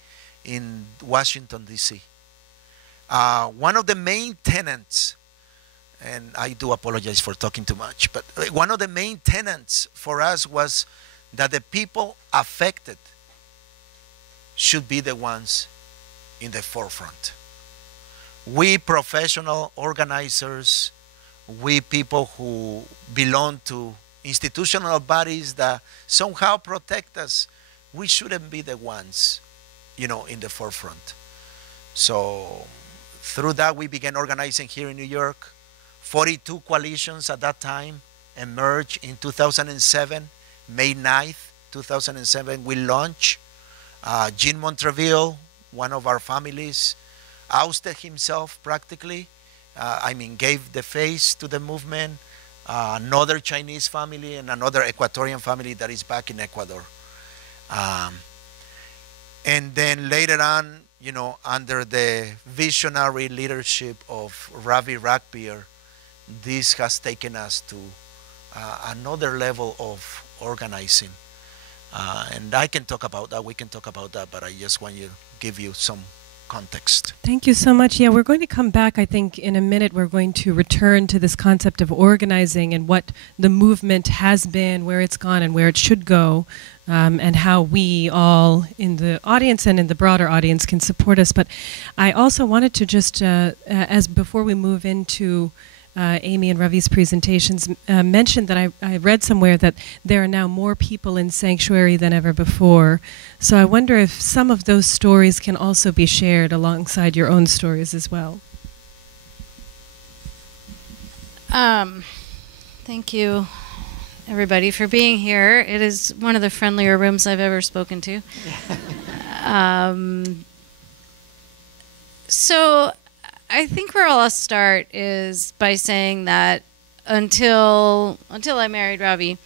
in Washington, D.C. One of the main tenets and I do apologize for talking too much, but one of the main tenets for us was that the people affected should be the ones in the forefront. We professional organizers, we people who belong to institutional bodies that somehow protect us, we shouldn't be the ones, in the forefront. So through that, we began organizing here in New York. 42 coalitions at that time emerged in 2007. May 9th, 2007, we launched. Jean Montreville, one of our families, ousted himself practically. Gave the face to the movement. Another Chinese family and another Ecuadorian family that is back in Ecuador. And then later on, under the visionary leadership of Ravi Ragbir, this has taken us to another level of organizing. And I can talk about that, we can talk about that, but I just want to give you some context. Thank you so much. Yeah, we're going to come back, I think, in a minute. We're going to return to this concept of organizing and what the movement has been, where it's gone and where it should go, and how we all in the audience and in the broader audience can support us. But I also wanted to just, as before we move into Amy and Ravi's presentations, mentioned that I read somewhere that there are now more people in Sanctuary than ever before. So I wonder if some of those stories can also be shared alongside your own stories as well. Thank you, everybody, for being here. It is one of the friendlier rooms I've ever spoken to. So I think where I'll start is by saying that until I married Ravi,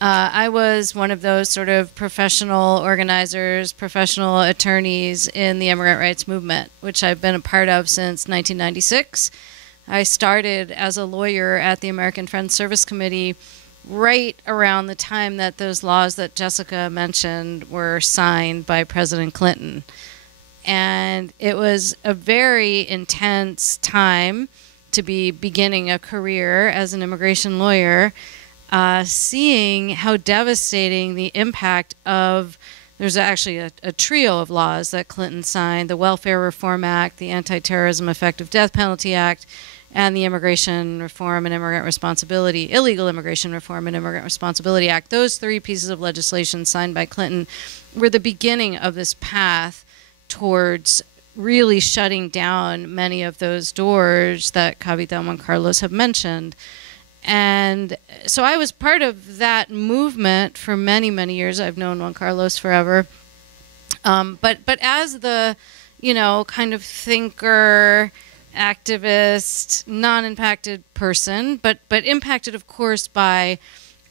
I was one of those sort of professional organizers, professional attorneys in the immigrant rights movement, which I've been a part of since 1996. I started as a lawyer at the American Friends Service Committee right around the time that those laws that Jessica mentioned were signed by President Clinton. And it was a very intense time to be beginning a career as an immigration lawyer, seeing how devastating the impact of, there's actually a trio of laws that Clinton signed, the Welfare Reform Act, the Anti-Terrorism Effective Death Penalty Act, and the Immigration Reform and Immigrant Responsibility, Illegal Immigration Reform and Immigrant Responsibility Act. Those three pieces of legislation signed by Clinton were the beginning of this path towards really shutting down many of those doors that Kavitha and Juan Carlos have mentioned. And so I was part of that movement for many, many years. I've known Juan Carlos forever. But as the, kind of thinker, activist, non-impacted person, but impacted, of course, by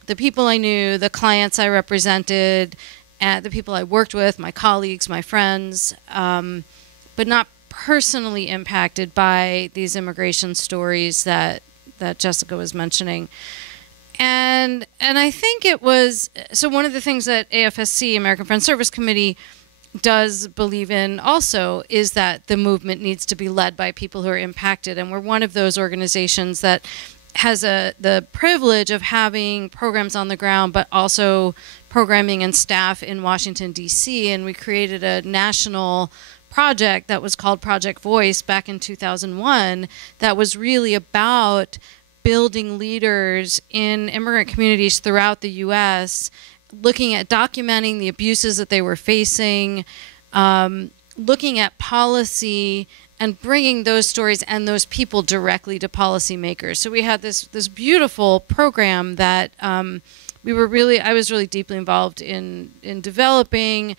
the people I knew, the clients I represented, the people I worked with, my colleagues, my friends, but not personally impacted by these immigration stories that Jessica was mentioning. And I think it was, so one of the things that AFSC, American Friends Service Committee, does believe in also is that the movement needs to be led by people who are impacted. And we're one of those organizations that has the privilege of having programs on the ground, but also programming and staff in Washington, D.C. And we created a national project that was called Project Voice back in 2001 that was really about building leaders in immigrant communities throughout the U.S., looking at documenting the abuses that they were facing, looking at policy, and bringing those stories and those people directly to policymakers. So we had this beautiful program that I was really deeply involved in developing,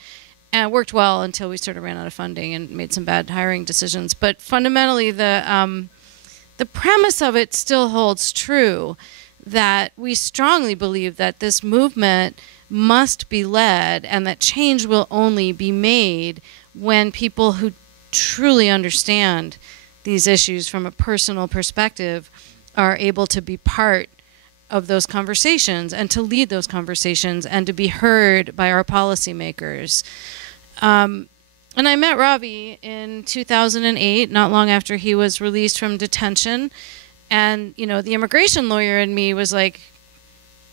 and it worked well until we sort of ran out of funding and made some bad hiring decisions. But fundamentally, the premise of it still holds true, that we strongly believe that this movement must be led and that change will only be made when people who truly understand these issues from a personal perspective are able to be part of those conversations and to lead those conversations and to be heard by our policymakers. And I met Ravi in 2008, not long after he was released from detention. And, you know, the immigration lawyer in me was like,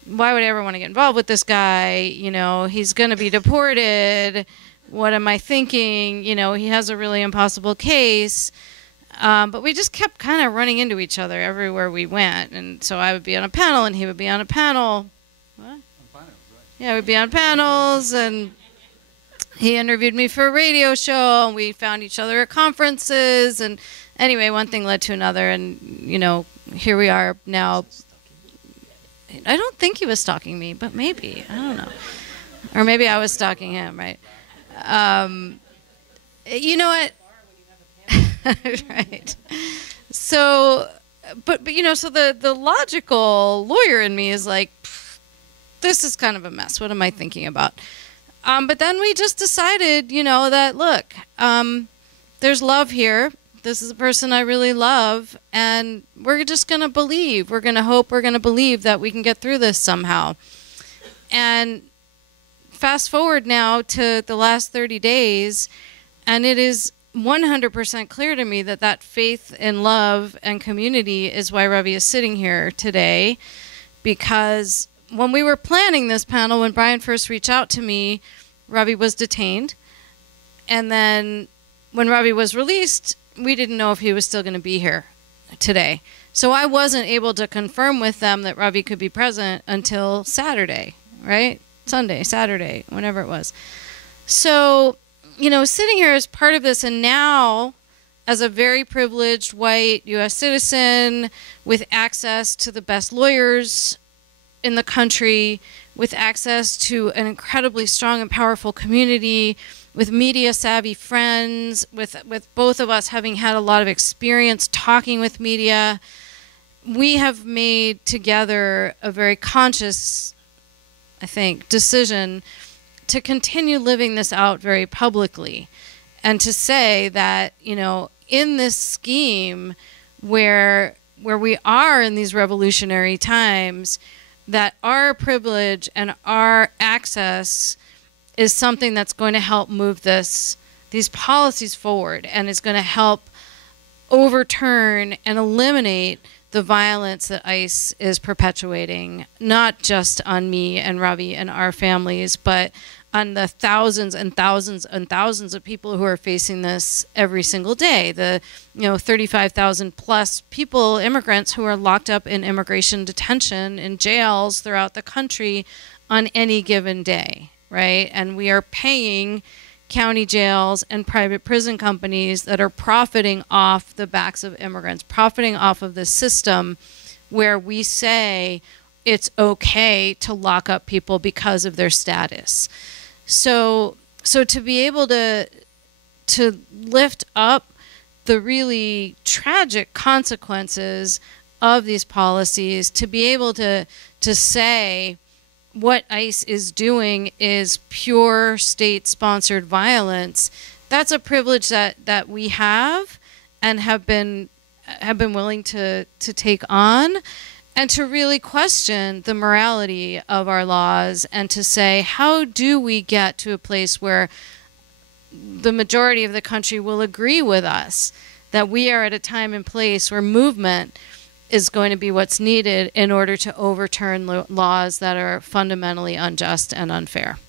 why would I ever want to get involved with this guy? You know, he's going to be deported. What am I thinking? You know, he has a really impossible case. But we just kept kind of running into each other everywhere we went. And so I would be on a panel and he would be on a panel. What? On panels, right. Yeah, we'd be on panels, and he interviewed me for a radio show, and we found each other at conferences. And anyway, one thing led to another, and, you know, here we are now. I don't think he was stalking me, but maybe. I don't know. Or maybe I was stalking him, right? You know what? Right. So, but you know, so the logical lawyer in me is like, this is kind of a mess. What am I thinking about? But then we just decided, you know, that, look, there's love here. This is a person I really love, and we're just going to believe. We're going to hope, we're going to believe that we can get through this somehow. And fast forward now to the last 30 days, and it is 100% clear to me that that faith and love and community is why Ravi is sitting here today. Because when we were planning this panel, when Brian first reached out to me, Ravi was detained. And then when Ravi was released, we didn't know if he was still going to be here today. So I wasn't able to confirm with them that Ravi could be present until Saturday, right? Sunday, Saturday, whenever it was. So, you know, sitting here as part of this, and now as a very privileged white U.S. citizen with access to the best lawyers in the country, with access to an incredibly strong and powerful community, with media-savvy friends, with both of us having had a lot of experience talking with media, we have made together a very conscious, I think, decision to continue living this out very publicly, and to say that, you know, in this scheme where we are in these revolutionary times, that our privilege and our access is something that's going to help move these policies forward, and is going to help overturn and eliminate the violence that ICE is perpetuating, not just on me and Ravi and our families, but on the thousands and thousands and thousands of people who are facing this every single day. The, you know, 35,000 plus people, immigrants, who are locked up in immigration detention in jails throughout the country on any given day, right? And we are paying county jails and private prison companies that are profiting off the backs of immigrants, profiting off of this system where we say it's okay to lock up people because of their status. So to be able to lift up the really tragic consequences of these policies, to be able to say what ICE is doing is pure state-sponsored violence, that's a privilege that we have and have been willing to take on, and to really question the morality of our laws, and to say, how do we get to a place where the majority of the country will agree with us that we are at a time and place where movement is going to be what's needed in order to overturn laws that are fundamentally unjust and unfair.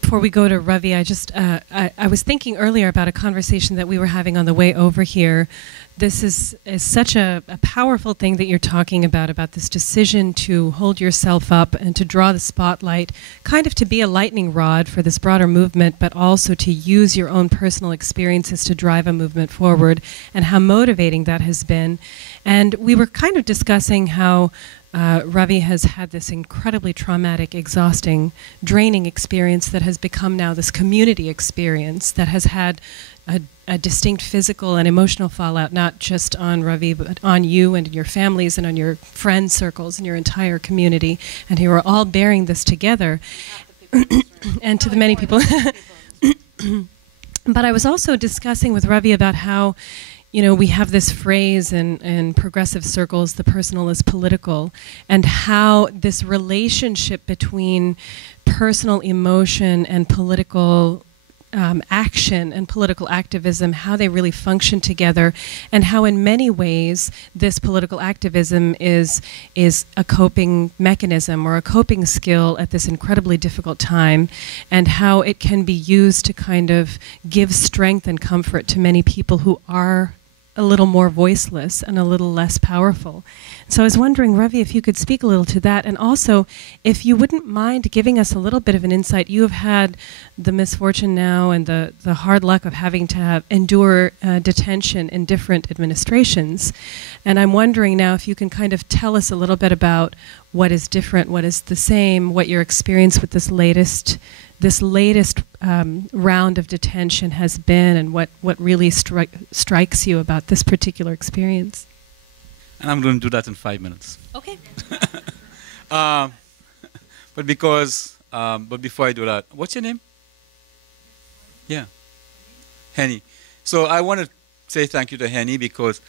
Before we go to Ravi, I was thinking earlier about a conversation that we were having on the way over here. This is such a powerful thing that you're talking about this decision to hold yourself up and to draw the spotlight, kind of to be a lightning rod for this broader movement, but also to use your own personal experiences to drive a movement forward, and how motivating that has been. And we were kind of discussing how Ravi has had this incredibly traumatic, exhausting, draining experience that has become now this community experience that has had a distinct physical and emotional fallout, not just on Ravi, but on you and your families and on your friend circles and your entire community. And you are all bearing this together. And to the many people. But I was also discussing with Ravi about how, you know, we have this phrase in progressive circles, the personal is political, and how this relationship between personal emotion and political action and political activism, how they really function together, and how in many ways this political activism is a coping mechanism or a coping skill at this incredibly difficult time, and how it can be used to kind of give strength and comfort to many people who are a little more voiceless and a little less powerful. So I was wondering, Ravi, if you could speak a little to that, and also if you wouldn't mind giving us a little bit of an insight. You have had the misfortune now and the hard luck of having to endure detention in different administrations, and I'm wondering now if you can kind of tell us a little bit about what is different, what is the same, what your experience with this latest round of detention has been, and what really strikes you about this particular experience. And I'm going to do that in 5 minutes. Okay. But before I do that, what's your name? Yeah. Henny. So I want to say thank you to Henny because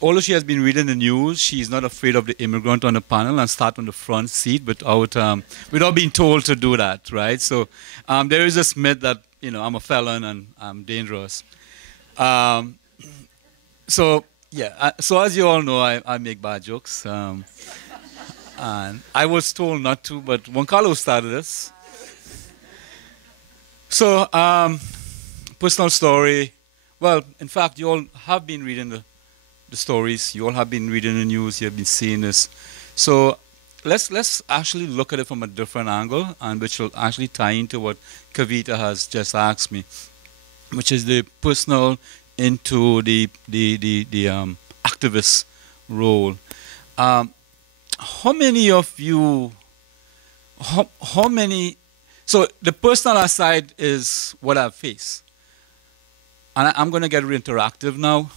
although she has been reading the news, she's not afraid of the immigrant on the panel and start on the front seat without being told to do that, right? So there is this myth that, I'm a felon and I'm dangerous. So as you all know, I make bad jokes. And I was told not to, but Juan Carlos started this. So personal story. Well, in fact, you all have been reading the stories, you all have been reading the news, you have been seeing this. So let's actually look at it from a different angle, and which will actually tie into what Kavitha has just asked me, which is the personal into the activist role. How many of you, so the personal side is what I've faced. And I'm going to get really interactive now.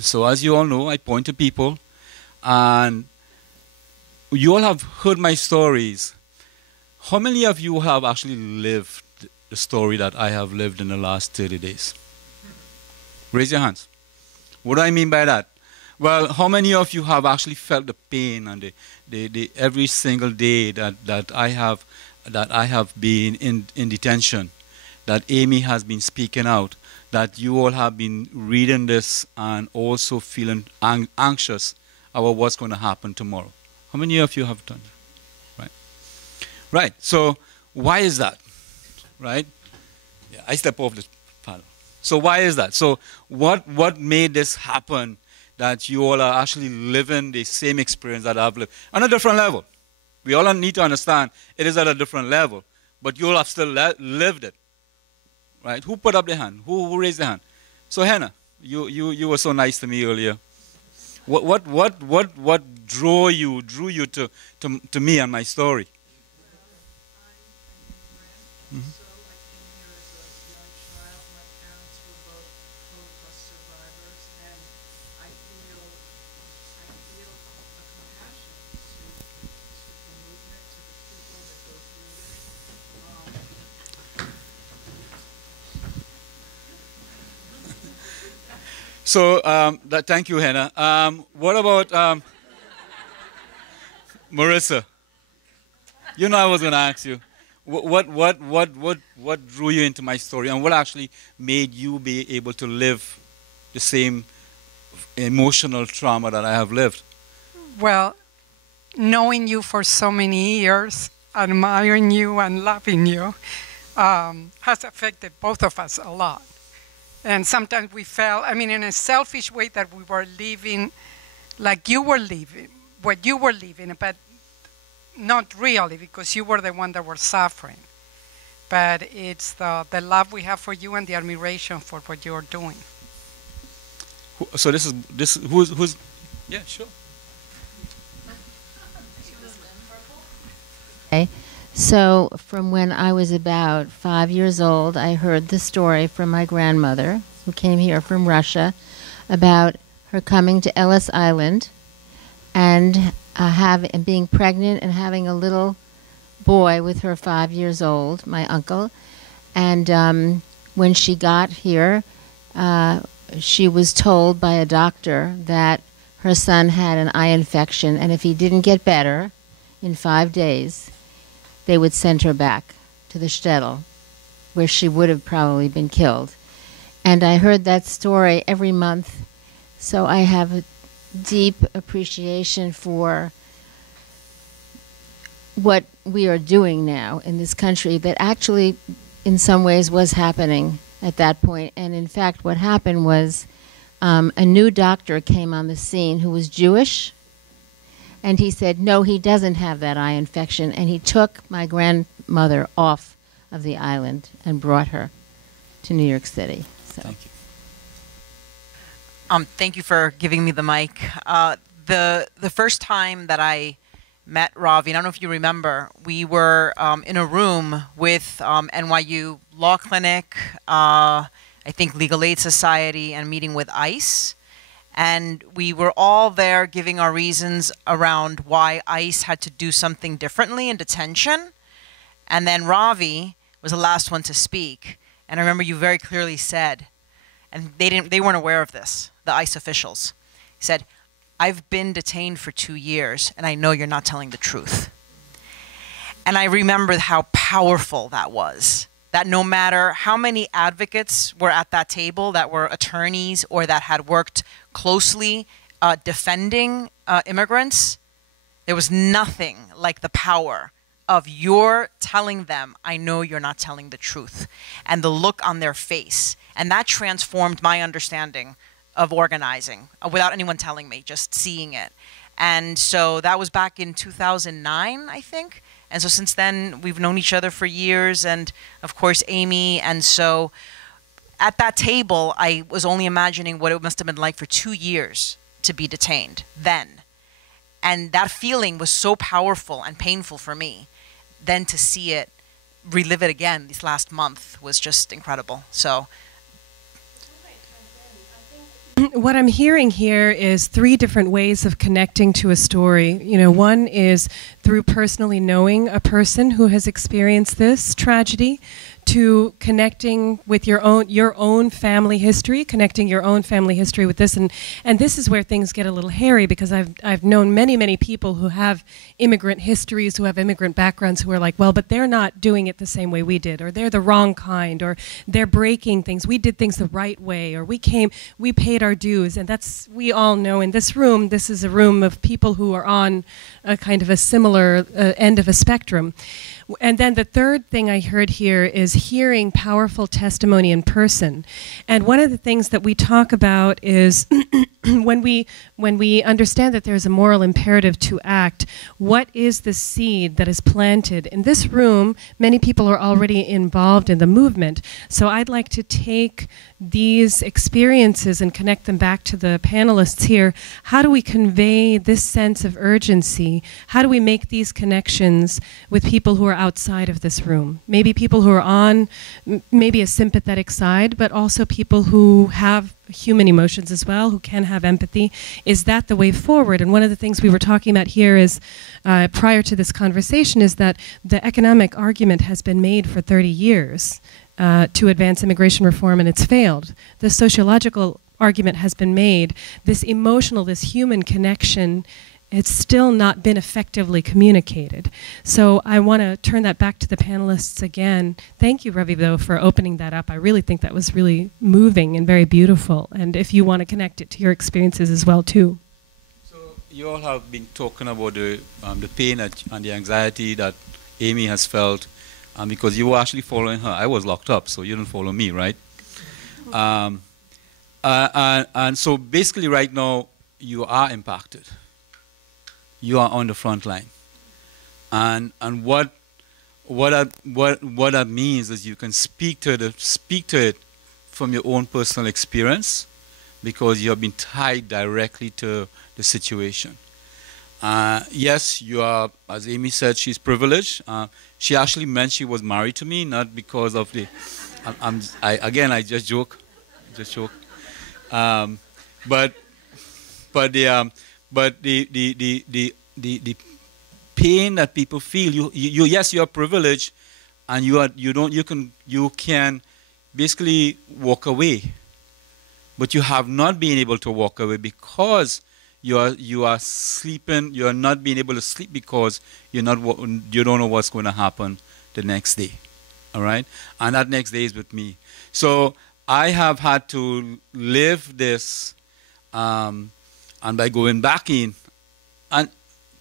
So as you all know, I point to people, and you all have heard my stories. How many of you have actually lived the story that I have lived in the last 30 days? Raise your hands. What do I mean by that? Well, how many of you have actually felt the pain and the every single day that I have been in detention, that Amy has been speaking out, that you all have been reading this and also feeling anxious about what's going to happen tomorrow? How many of you have done that? Right? Right. So why is that? Right? Yeah, I step off the panel. So why is that? So what made this happen, that you all are actually living the same experience that I've lived on a different level? We all need to understand it is at a different level, but you all have still lived it. Right? Who put up their hand? Who raised their hand? So Hannah, you were so nice to me earlier. What drew you to me and my story? Mm-hmm. So thank you, Hannah. What about Marissa? You know I was going to ask you. What drew you into my story, and what actually made you be able to live the same emotional trauma that I have lived? Well, knowing you for so many years, admiring you and loving you, has affected both of us a lot. And sometimes we felt, in a selfish way, that we were living like you were living, what you were living, but not really, because you were the one that were suffering. But it's the love we have for you and the admiration for what you're doing. So who's yeah, sure. Okay. So from when I was about 5 years old, I heard the story from my grandmother, who came here from Russia, about her coming to Ellis Island and being pregnant and having a little boy with her 5 years old, my uncle. And when she got here, she was told by a doctor that her son had an eye infection, and if he didn't get better in 5 days, they would send her back to the shtetl. where she would have probably been killed. And I heard that story every month, so I have a deep appreciation for what we are doing now in this country that actually, in some ways, was happening at that point. And in fact, what happened was a new doctor came on the scene who was Jewish, and he said, no, he doesn't have that eye infection, and he took my grandmother off of the island and brought her to New York City. So. Thank you. Thank you for giving me the mic. The first time that I met Ravi, and I don't know if you remember, we were in a room with NYU Law Clinic, I think Legal Aid Society, and meeting with ICE. And we were all there giving our reasons around why ICE had to do something differently in detention. And then Ravi was the last one to speak. And I remember you very clearly said, and they weren't aware of this, the ICE officials, he said, I've been detained for 2 years, and I know you're not telling the truth. And I remember how powerful that was. That no matter how many advocates were at that table that were attorneys or that had worked closely defending immigrants, there was nothing like the power of your telling them, I know you're not telling the truth, and the look on their face. And that transformed my understanding of organizing without anyone telling me, just seeing it. And so that was back in 2009, I think. And so since then, we've known each other for years, and of course, Amy. And so at that table, I was only imagining what it must have been like for 2 years to be detained then. And that feeling was so powerful and painful for me. Then to see it, relive it again this last month was just incredible. So. What I'm hearing here is 3 different ways of connecting to a story. You know, one is through personally knowing a person who has experienced this tragedy, to connecting with your own family history, connecting your own family history with this, and this is where things get a little hairy, because I've known many people who have immigrant histories, who have immigrant backgrounds, who are like, well, but they're not doing it the same way we did, or they're the wrong kind, or they're breaking things. We did things the right way, or we paid our dues, and that's, we all know in this room, this is a room of people who are on a kind of a similar end of a spectrum. And then the third thing I heard here is hearing powerful testimony in person. And one of the things that we talk about is when we understand that there's a moral imperative to act, what is the seed that is planted? In this room, many people are already involved in the movement. So I'd like to take these experiences and connect them back to the panelists here. How do we convey this sense of urgency? How do we make these connections with people who are outside of this room? Maybe people who are on maybe a sympathetic side, but also people who have human emotions as well, who can have empathy. Is that the way forward? And one of the things we were talking about here is, prior to this conversation, is that the economic argument has been made for 30 years to advance immigration reform, and it's failed. The sociological argument has been made. This emotional, this human connection, it's still not been effectively communicated. So I want to turn that back to the panelists again. Thank you, Ravi, though, for opening that up. I really think that was really moving and very beautiful. And if you want to connect it to your experiences as well, too. So you all have been talking about the pain and the anxiety that Amy has felt because you were actually following her. I was locked up, so you didn't follow me, right? And so basically right now, you are impacted. You are on the front line, and what that means is you can speak to it from your own personal experience, because you have been tied directly to the situation. Yes, you are, as Amy said, she's privileged. She actually meant she was married to me, not because of the. I just joke, but the pain that people feel, yes, you are privileged, and you can basically walk away, but you have not been able to walk away because you are sleeping. You are not being able to sleep because you don't know what's going to happen the next day. all right? And that next day is with me. So I have had to live this, and by going back in, and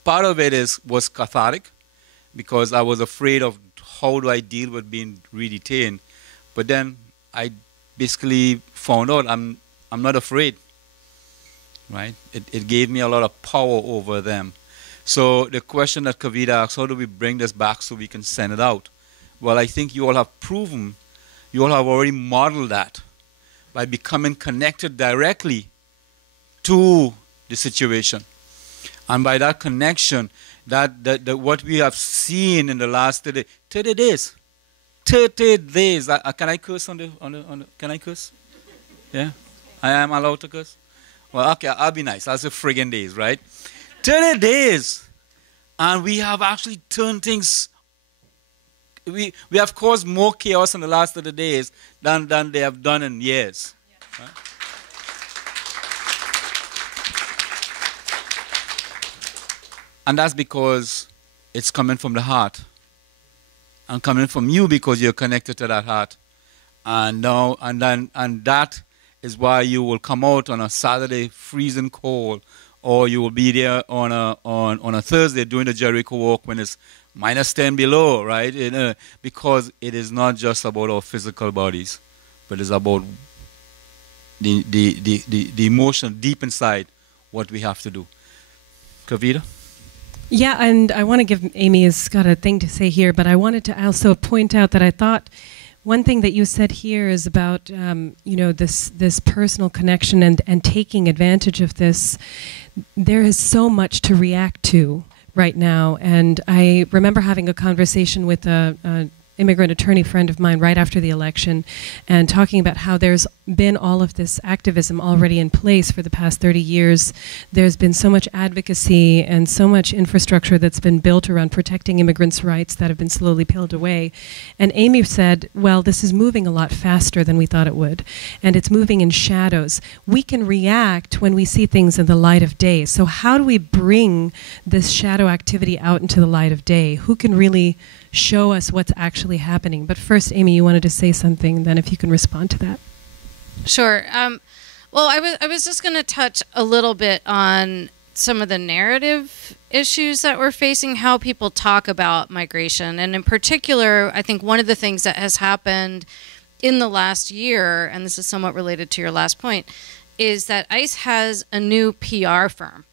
part of it was cathartic, because I was afraid of how do I deal with being re-detained. But then I basically found out I'm not afraid, right? It gave me a lot of power over them. So the question that Kavitha asked, how do we bring this back so we can send it out? Well, I think you all have proven, you all have already modeled that by becoming connected directly to the situation. And by that connection, that what we have seen in the last 30 days. 30 days. Can I curse on the, can I curse? Yeah? I am allowed to curse? Well, okay, I'll be nice. I'll say friggin' days, right? 30 days. And we have actually turned things, we have caused more chaos in the last 30 days than they have done in years. Yeah. Right? And that's because it's coming from the heart. And coming from you because you're connected to that heart. And that is why you will come out on a Saturday freezing cold, or you will be there on a Thursday doing the Jericho walk when it's -10 below, right? Because it is not just about our physical bodies, but it's about the emotion deep inside what we have to do. Kavitha? Yeah, and I want to give Amy has got a thing to say here, but I wanted to also point out that I thought one thing that you said here is about this personal connection and taking advantage of this. There is so much to react to right now, and I remember having a conversation with a immigrant attorney friend of mine right after the election, and talking about how there's been all of this activism already in place for the past 30 years. There's been so much advocacy and so much infrastructure that's been built around protecting immigrants' rights that have been slowly peeled away. And Amy said, well, this is moving a lot faster than we thought it would, and it's moving in shadows. We can react when we see things in the light of day. So how do we bring this shadow activity out into the light of day? Who can really show us what's actually happening? But first, Amy, you wanted to say something, then if you can respond to that. Sure. Well, I was just going to touch a little bit on some of the narrative issues that we're facing, how people talk about migration. And in particular, I think one of the things that has happened in the last year, and this is somewhat related to your last point, is that ICE has a new PR firm,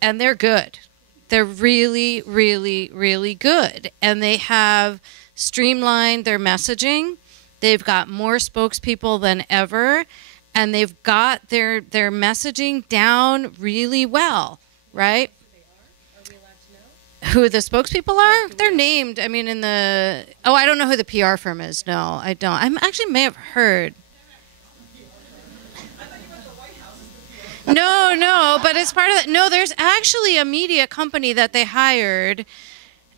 and they're good. They're really, really, really good. And they have streamlined their messaging. They've got more spokespeople than ever. And they've got their messaging down really well, right? Who they are? Are we allowed to know? Who the spokespeople are? They're named. I mean, in the... Oh, I don't know who the PR firm is. No, I don't. I actually may have heard... No, but it's part of that. No, there's actually a media company that they hired.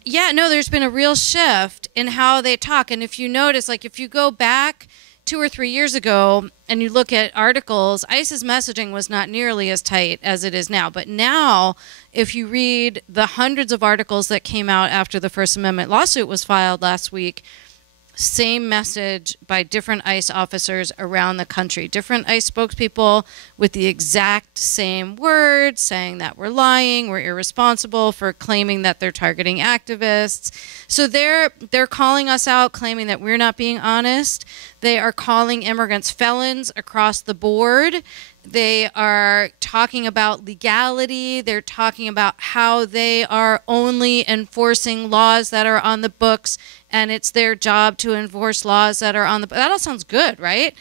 Yeah, no, there's been a real shift in how they talk. And if you notice, like if you go back 2 or 3 years ago and you look at articles, ICE's messaging was not nearly as tight as it is now. But now, if you read the hundreds of articles that came out after the First Amendment lawsuit was filed last week, same message by different ICE officers around the country. Different ICE spokespeople with the exact same words, saying that we're lying, we're irresponsible for claiming that they're targeting activists. So they're calling us out, claiming that we're not being honest. They are calling immigrants felons across the board. They are talking about legality. They're talking about how they are only enforcing laws that are on the books, and it's their job to enforce laws that are on the books. That all sounds good, right?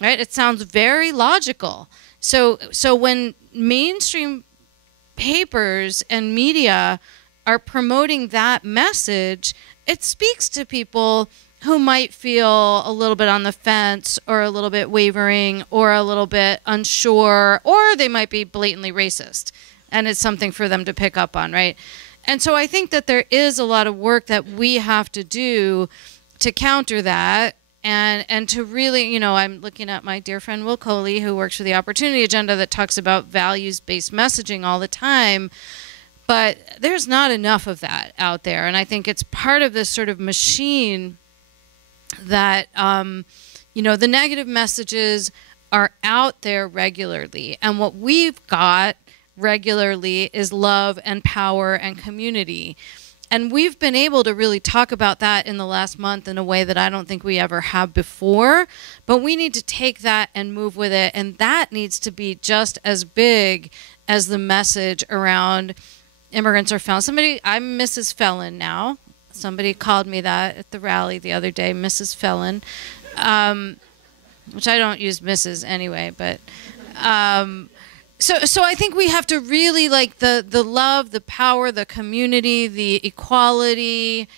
Right? It sounds very logical. So when mainstream papers and media are promoting that message, it speaks to people who might feel a little bit on the fence or a little bit wavering or a little bit unsure, or they might be blatantly racist, and it's something for them to pick up on, right? And so I think that there is a lot of work that we have to do to counter that and to really, I'm looking at my dear friend Will Coley, who works for the Opportunity Agenda, that talks about values-based messaging all the time. But there's not enough of that out there, and I think it's part of this sort of machine that, the negative messages are out there regularly. And what we've got regularly is love and power and community. And we've been able to really talk about that in the last month in a way that I don't think we ever have before. But we need to take that and move with it. And that needs to be just as big as the message around immigrants are felons. I'm Mrs. Felon now. Somebody called me that at the rally the other day, Mrs. Felon, which I don't use Mrs. anyway. But so I think we have to really, like, the love, the power, the community, the equality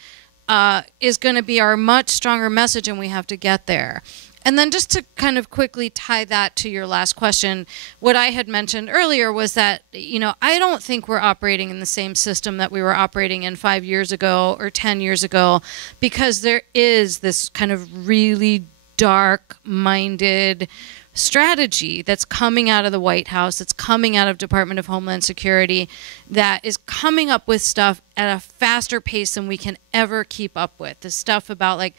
is going to be our much stronger message, and we have to get there. And then just to kind of quickly tie that to your last question, what I had mentioned earlier was that, I don't think we're operating in the same system that we were operating in 5 years ago or 10 years ago, because there is this kind of really dark-minded strategy that's coming out of the White House, that's coming out of Department of Homeland Security, that is coming up with stuff at a faster pace than we can ever keep up with. This stuff about, like,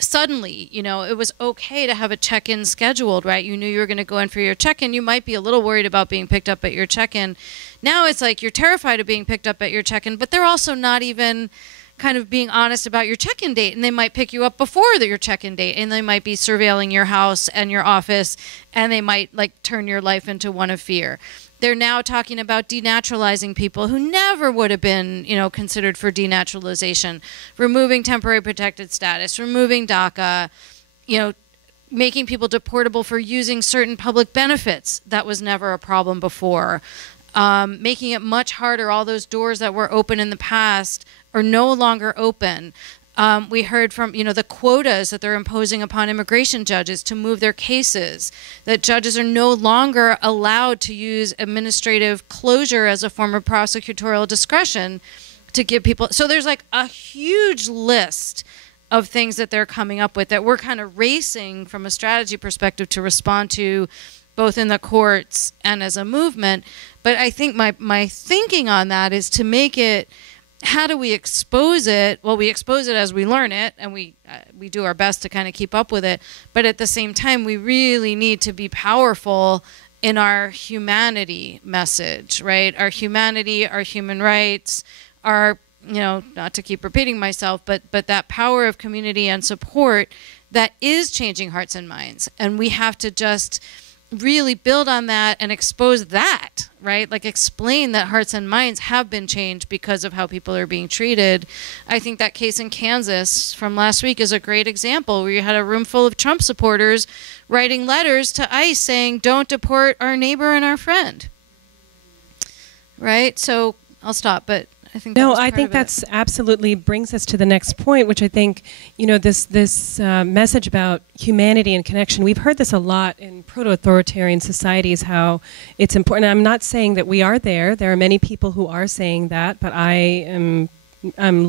suddenly, it was okay to have a check-in scheduled, right? You knew you were going to go in for your check-in. You might be a little worried about being picked up at your check-in. Now it's like you're terrified of being picked up at your check-in, but they're also not even kind of being honest about your check-in date, and they might pick you up before your check-in date, and they might be surveilling your house and your office, and they might, like, turn your life into one of fear. They're now talking about denaturalizing people who never would have been, considered for denaturalization, removing temporary protected status, removing DACA, making people deportable for using certain public benefits. That was never a problem before. Making it much harder. All those doors that were open in the past are no longer open. We heard from, the quotas that they're imposing upon immigration judges to move their cases, that judges are no longer allowed to use administrative closure as a form of prosecutorial discretion to give people. So there's, like, a huge list of things that they're coming up with that we're kind of racing from a strategy perspective to respond to, both in the courts and as a movement. But I think my thinking on that is to make it, how do we expose it? Well, we expose it as we learn it, and we do our best to kind of keep up with it. But at the same time, we really need to be powerful in our humanity message, right? Our humanity, our human rights, our, not to keep repeating myself, but that power of community and support that is changing hearts and minds. And we have to just really build on that and expose that, right? Like, explain that hearts and minds have been changed because of how people are being treated. I think that case in Kansas from last week is a great example, where you had a room full of Trump supporters writing letters to ICE saying, don't deport our neighbor and our friend, right? So I'll stop, but I think I think that's absolutely brings us to the next point, which I think, this message about humanity and connection. We've heard this a lot in proto-authoritarian societies, how it's important. I'm not saying that we are there. There are many people who are saying that, but I'm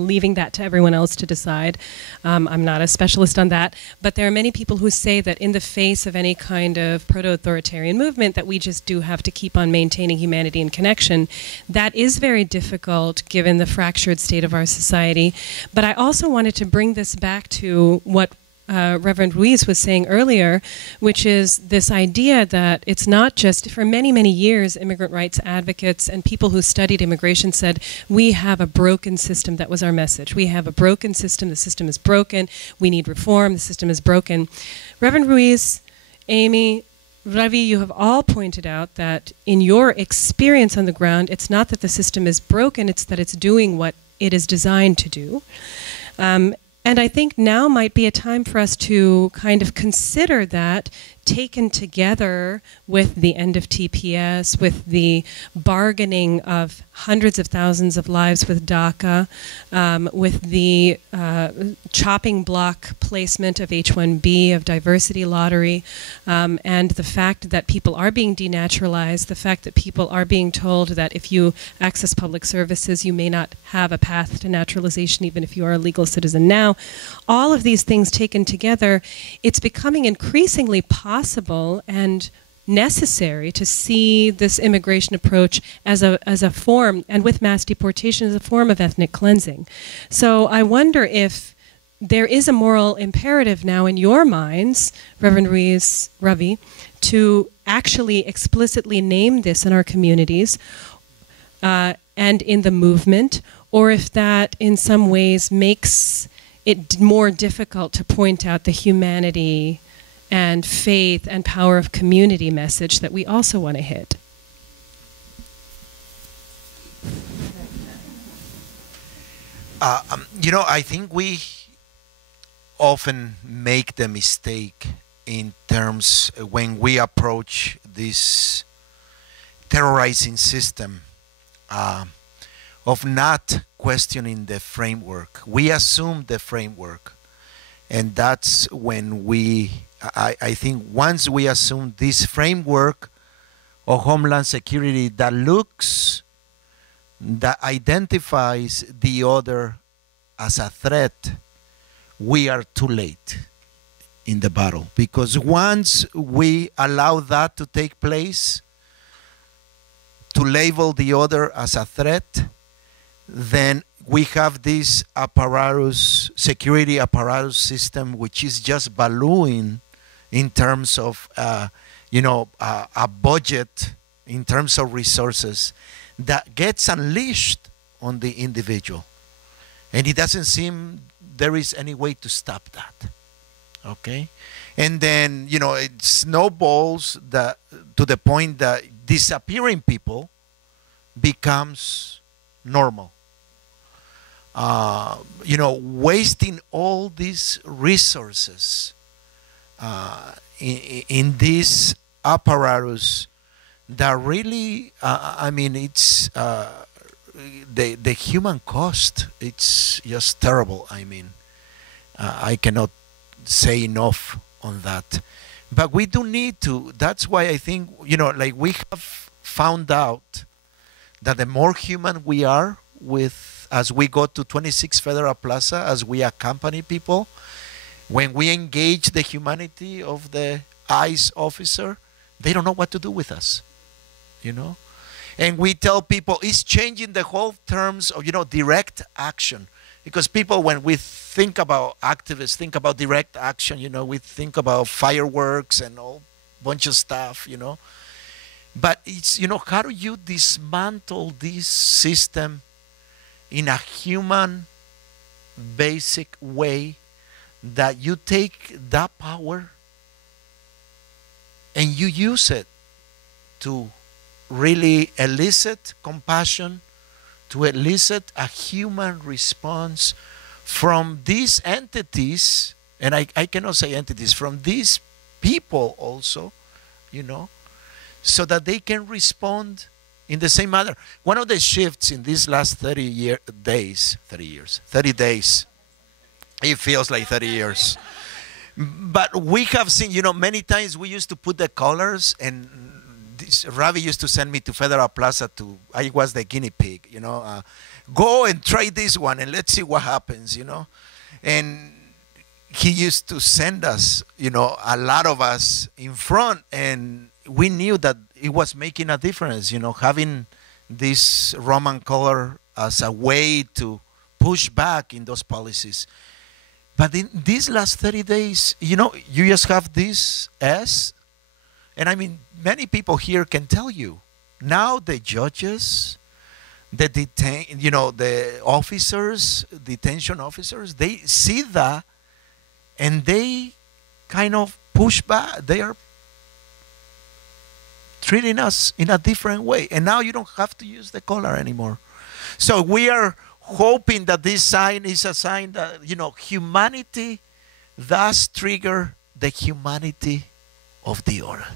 leaving that to everyone else to decide. I'm not a specialist on that, but there are many people who say that in the face of any kind of proto-authoritarian movement, that we just do have to keep on maintaining humanity and connection. That is very difficult given the fractured state of our society. But I also wanted to bring this back to what Reverend Ruiz was saying earlier, which is this idea that it's not just, for many, many years, immigrant rights advocates and people who studied immigration said, we have a broken system. That was our message. We have a broken system. The system is broken. We need reform. The system is broken. Reverend Ruiz, Amy, Ravi, you have all pointed out that in your experience on the ground, it's not that the system is broken, it's that it's doing what it is designed to do. And I think now might be a time for us to kind of consider that, taken together with the end of TPS, with the bargaining of hundreds of thousands of lives with DACA, with the chopping block placement of H-1B, of diversity lottery, and the fact that people are being denaturalized, the fact that people are being told that if you access public services, you may not have a path to naturalization even if you are a legal citizen now. All of these things taken together, it's becoming increasingly possible and necessary to see this immigration approach as a form, and with mass deportation, as a form of ethnic cleansing. So I wonder if there is a moral imperative now in your minds, Reverend Ruiz, Ravi, to actually explicitly name this in our communities and in the movement, or if that in some ways makes it more difficult to point out the humanity and faith and power of community message that we also want to hit. You know, I think we often make the mistake in terms when we approach this terrorizing system of not questioning the framework. We assume the framework, and that's when I think once we assume this framework of Homeland Security that identifies the other as a threat, we are too late in the battle. Because once we allow that to take place, to label the other as a threat, then we have this apparatus, security apparatus system, which is just ballooning in terms of, a budget, in terms of resources, that gets unleashed on the individual. And it doesn't seem there is any way to stop that. Okay? And then, it snowballs to the point that disappearing people becomes normal. Wasting all these resources in this apparatus that really, it's the human cost. It's just terrible. I cannot say enough on that. But we do need to. That's why I think, we have found out that the more human we are as we go to 26 Federal Plaza, as we accompany people, when we engage the humanity of the ICE officer, they don't know what to do with us, And we tell people it's changing the whole terms of, direct action. Because people, when we think about activists, think about direct action, we think about fireworks and all bunch of stuff, But it's, how do you dismantle this system in a human, basic way that you take that power and you use it to really elicit compassion, to elicit a human response from these entities, and I cannot say entities, from these people also, so that they can respond in the same manner. One of the shifts in these last 30 days, it feels like 30 years. But we have seen, many times we used to put the colors, and Ravi used to send me to Federal Plaza I was the guinea pig, go and try this one and let's see what happens, And he used to send us, a lot of us in front, and we knew that it was making a difference, having this Roman color as a way to push back in those policies. But in these last 30 days, you just have this S. And many people here can tell you, now the judges, the officers, detention officers, they see that and they kind of push back. They are treating us in a different way. And now you don't have to use the collar anymore. So we are hoping that this sign is a sign that, humanity does trigger the humanity of the other.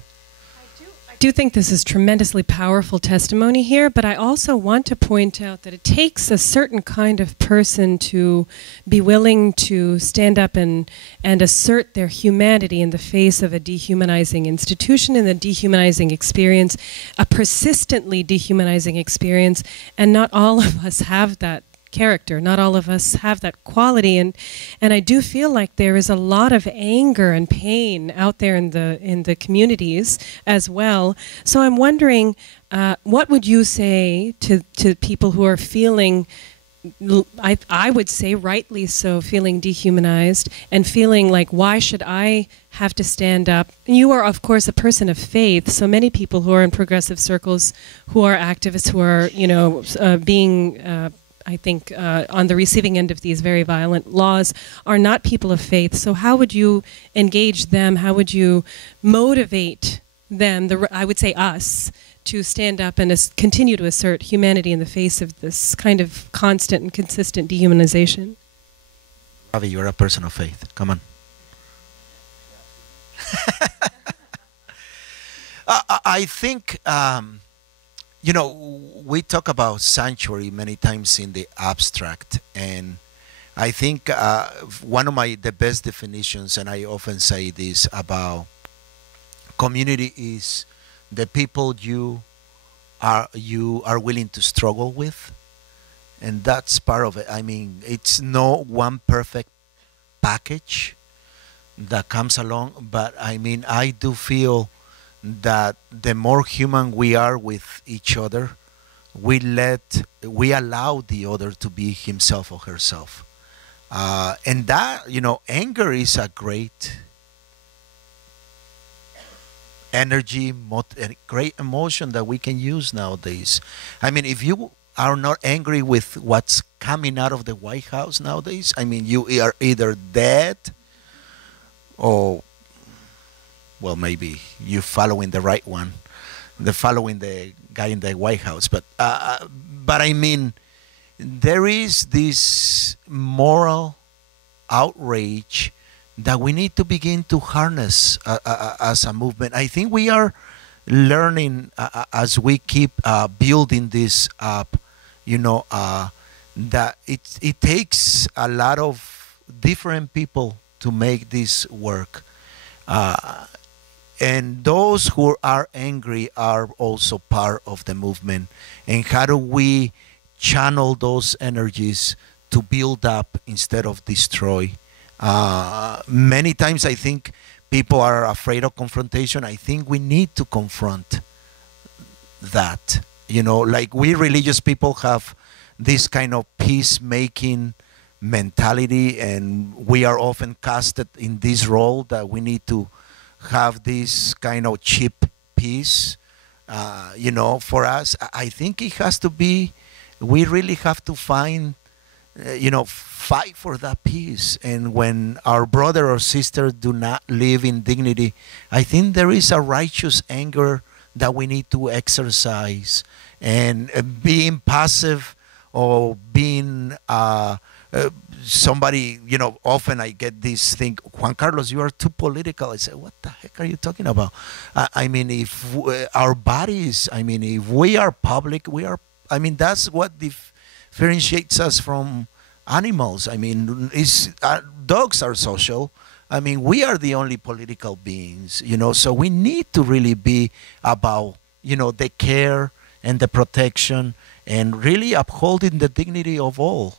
I do think this is tremendously powerful testimony here, but I also want to point out that it takes a certain kind of person to be willing to stand up and assert their humanity in the face of a dehumanizing institution and a dehumanizing experience, a persistently dehumanizing experience, and not all of us have that character. Not all of us have that quality, and I do feel like there is a lot of anger and pain out there in the communities as well. So I'm wondering, what would you say to people who are feeling I would say rightly so, feeling dehumanized and feeling like, why should I have to stand up? And you are, of course, a person of faith. So many people who are in progressive circles, who are activists, who are, being, I think, on the receiving end of these very violent laws, are not people of faith. So how would you engage them? How would you motivate them, I would say us, to stand up and continue to assert humanity in the face of this kind of constant and consistent dehumanization? Ravi, you're a person of faith. Come on. I think, we talk about sanctuary many times in the abstract, and I think one of the best definitions, and I often say this about community, is the people you are willing to struggle with, and that's part of it. I mean, it's no one perfect package that comes along, but I mean, I do feel that the more human we are with each other, we allow the other to be himself or herself, and that, anger is a great energy, a great emotion that we can use nowadays. I mean, if you are not angry with what's coming out of the White House nowadays, I mean, you are either dead or, well, maybe you following the right one, following the guy in the White House. But I mean, there is this moral outrage that we need to begin to harness as a movement. I think we are learning as we keep building this up, that it takes a lot of different people to make this work. And those who are angry are also part of the movement. And how do we channel those energies to build up instead of destroy? Many times I think people are afraid of confrontation. I think we need to confront that. Like we religious people have this kind of peacemaking mentality, and we are often casted in this role that we need to have this kind of cheap peace. For us, I think it has to be, we really have to find, fight for that peace. And when our brother or sister do not live in dignity, I think there is a righteous anger that we need to exercise. And being passive or being somebody, often I get this thing, Juan Carlos, you are too political. I say, what the heck are you talking about? I mean, if our bodies, if we are public, that's what differentiates us from animals. Dogs are social. We are the only political beings, so we need to really be about, the care and the protection and really upholding the dignity of all.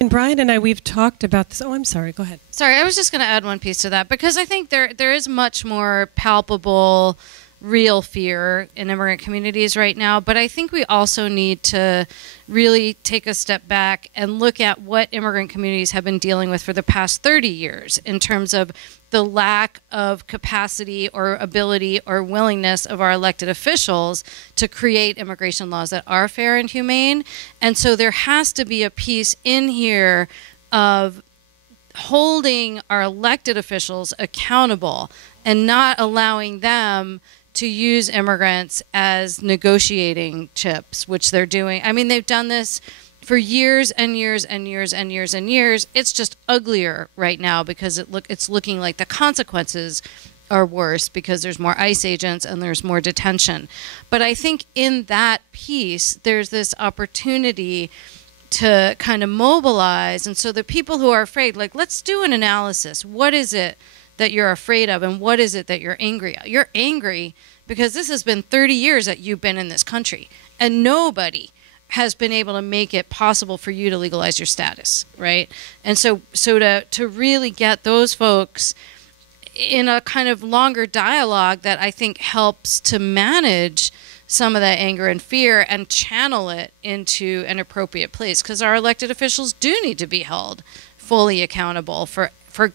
And Brian and I, we've talked about this. Oh, I'm sorry. Go ahead. Sorry, I was just going to add one piece to that, because I think there is much more palpable, real fear in immigrant communities right now. But I think we also need to really take a step back and look at what immigrant communities have been dealing with for the past 30 years in terms of the lack of capacity or ability or willingness of our elected officials to create immigration laws that are fair and humane. And so there has to be a piece in here of holding our elected officials accountable and not allowing them to use immigrants as negotiating chips, which they're doing. They've done this for years and years and years and years and years. It's just uglier right now because it's looking like the consequences are worse because there's more ICE agents and there's more detention. But I think in that piece, there's this opportunity to kind of mobilize. And so the people who are afraid, let's do an analysis. What is it that you're afraid of, and what is it that you're angry at? You're angry because this has been 30 years that you've been in this country, and nobody has been able to make it possible for you to legalize your status, right? And so to really get those folks in a kind of longer dialogue that I think helps to manage some of that anger and fear and channel it into an appropriate place, because our elected officials do need to be held fully accountable for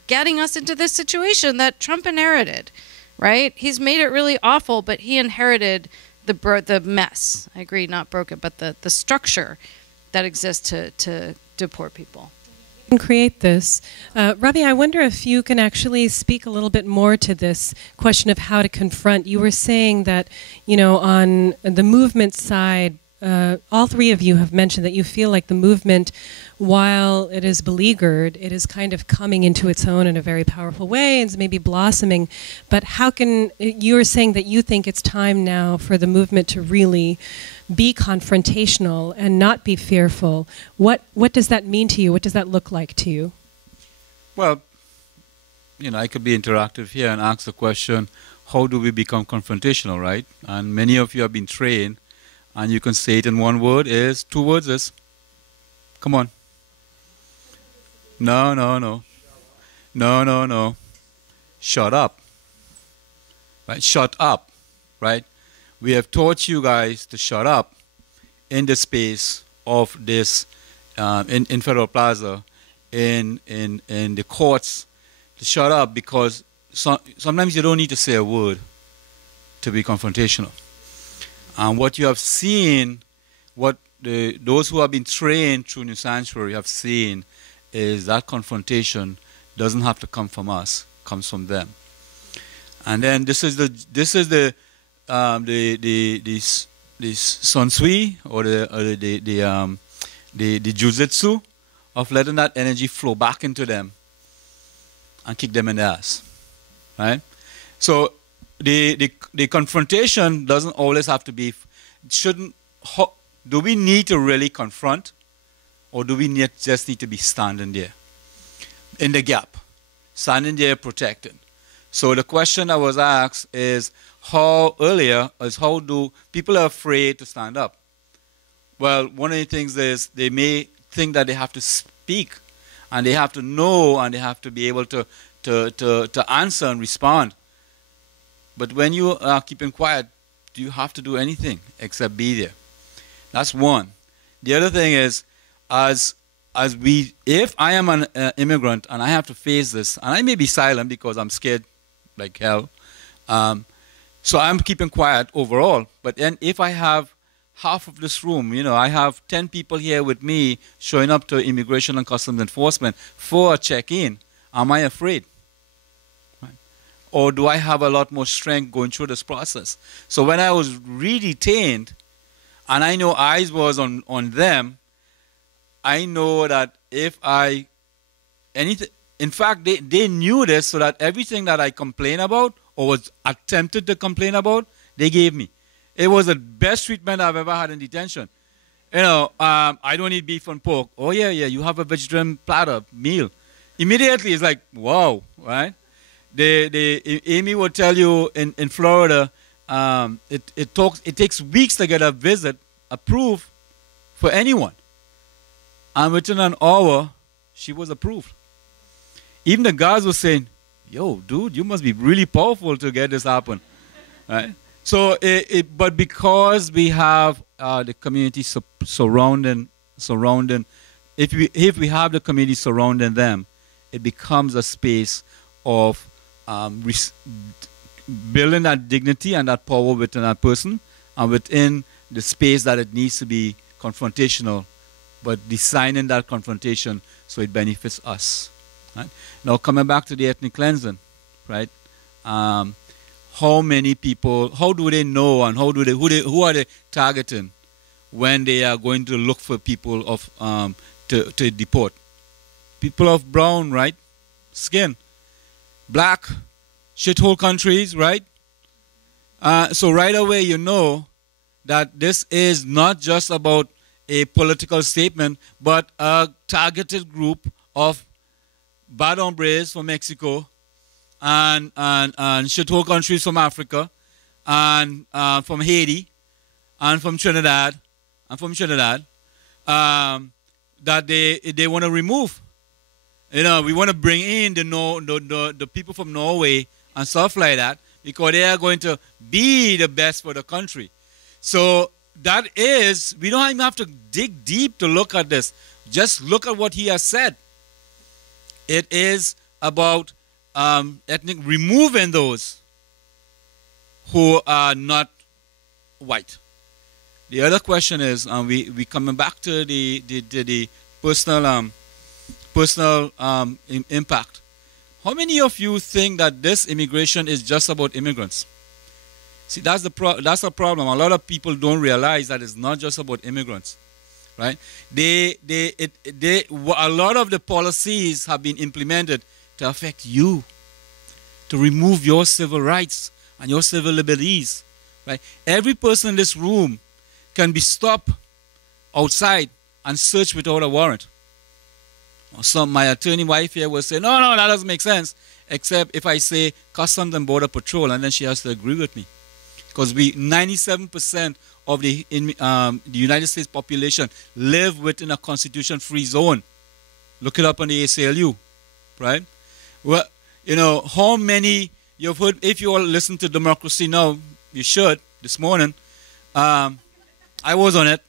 getting us into this situation that Trump inherited, right? He's made it really awful, but he inherited the mess. I agree, not broken, but the structure that exists to deport people. Create this. Ravi, I wonder if you can actually speak a little bit more to this question of how to confront. You were saying that, you know, on the movement side, all three of you have mentioned that you feel like the movement, while it is beleaguered, it is kind of coming into its own in a very powerful way and is maybe blossoming. But how can, you were saying that you think it's time now for the movement to really be confrontational and not be fearful. What does that mean to you? What does that look like to you? Well, you know, I could be interactive here and ask the question, how do we become confrontational, right? And many of you have been trained, and you can say it in one word, is 2 words is, come on. No, no, no. No, no, no. Shut up. Right? Shut up, right? We have taught you guys to shut up in the space of this, in Federal Plaza, in the courts, to shut up, because sometimes you don't need to say a word to be confrontational. And what you have seen, what those who have been trained through New Sanctuary have seen, is that confrontation doesn't have to come from us, comes from them. And then this is the Sun Sui, or the jujitsu of letting that energy flow back into them and kick them in the ass, right? So the confrontation doesn't always have to be. Do we need to really confront, or do we just need to be standing there in the gap, standing there protected? So the question that was asked is, how do people are afraid to stand up? Well, one of the things is they may think that they have to speak, and they have to know, and they have to be able to answer and respond. But when you are keeping quiet, do you have to do anything except be there? That's one. The other thing is, if I am an immigrant and I have to face this, and I may be silent because I'm scared like hell, so I'm keeping quiet overall. But then if I have half of this room, you know, I have 10 people here with me showing up to Immigration and Customs Enforcement for a check-in, am I afraid? Right? Or do I have a lot more strength going through this process? So when I was re-detained, and I know eyes was on them, I know that if in fact, they knew this, so that everything that I complained about or was attempted to complain about, they gave me. It was the best treatment I've ever had in detention. You know, I don't eat beef and pork. Oh, yeah, you have a vegetarian platter meal. Immediately, it's like, wow, right? Amy will tell you in Florida, it takes weeks to get a visit approved for anyone. And within an hour, she was approved. Even the guards were saying, yo, dude, you must be really powerful to get this happen. Right? So, but because we have the community surrounding, if we have the community surrounding them, it becomes a space of building that dignity and that power within that person, and within the space that it needs to be confrontational, but designing that confrontation so it benefits us. Right? Now, coming back to the ethnic cleansing, right? How many people, how do they know, and who are they targeting when they are going to look for people of to deport? People of brown, right, skin, black, shithole countries, right? So right away you know that this is not just about a political statement, but a targeted group of bad hombres from Mexico, and shithole countries from Africa, and from Haiti, and from Trinidad, that they want to remove. You know, we want to bring in the people from Norway and stuff like that, because they are going to be the best for the country. So that is, we don't even have to dig deep to look at this. Just look at what he has said. It is about removing those who are not white. The other question is, we coming back to the personal impact. How many of you think that this immigration is just about immigrants? See, that's a problem. A lot of people don't realize that it's not just about immigrants, right? A lot of the policies have been implemented to affect you, to remove your civil rights and your civil liberties, right? Every person in this room can be stopped outside and searched without a warrant. So my attorney wife here will say, no, that doesn't make sense, except if I say Customs and Border Patrol, and then she has to agree with me. Because 97% of the United States population live within a constitution-free zone. Look it up on the ACLU, right? Well, you know, how many, you've heard, if you all listen to Democracy Now!, you should, this morning, I was on it.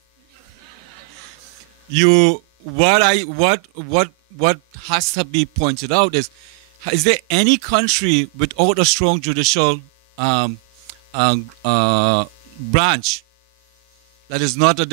What has to be pointed out is there any country without a strong judicial branch that is not a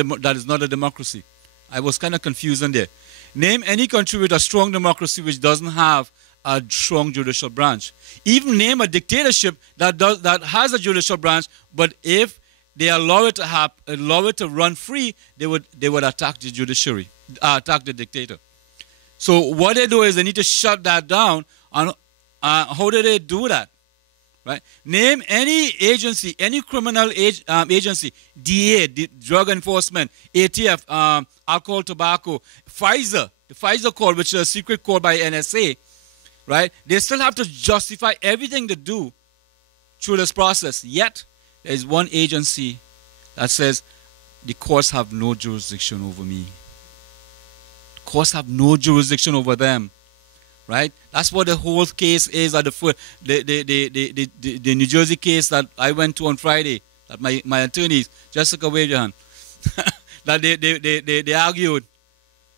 democracy? I was kind of confused on there. Name any country with a strong democracy which doesn't have a strong judicial branch. Even name a dictatorship that has a judicial branch, but if they allow it to run free, they would attack the judiciary, attack the dictator. So what they do is they need to shut that down. And how do they do that? Right? Name any agency, any criminal agency, DA, Drug Enforcement, ATF, Alcohol, Tobacco, Pfizer, the Pfizer call, which is a secret call by NSA, right? They still have to justify everything they do through this process. Yet, there is one agency that says the courts have no jurisdiction over me. The courts have no jurisdiction over them. Right? That's what the whole case is at the New Jersey case that I went to on Friday. That my attorneys, Jessica, wave your hand. That they argued.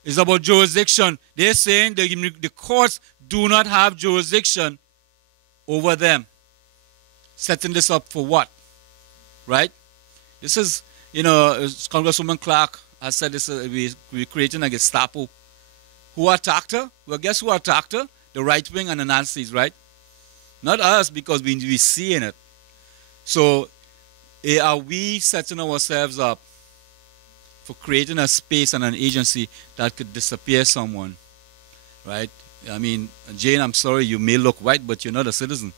It's about jurisdiction. They're saying the courts do not have jurisdiction over them. Setting this up for what? Right? This is, you know, Congresswoman Clark has said this, we're creating a Gestapo. Who attacked her? Well, guess who attacked her? The right wing and the Nazis, right? Not us, because we're seeing it. So, are we setting ourselves up for creating a space and an agency that could disappear someone, right? I mean, Jane, I'm sorry, you may look white, but you're not a citizen.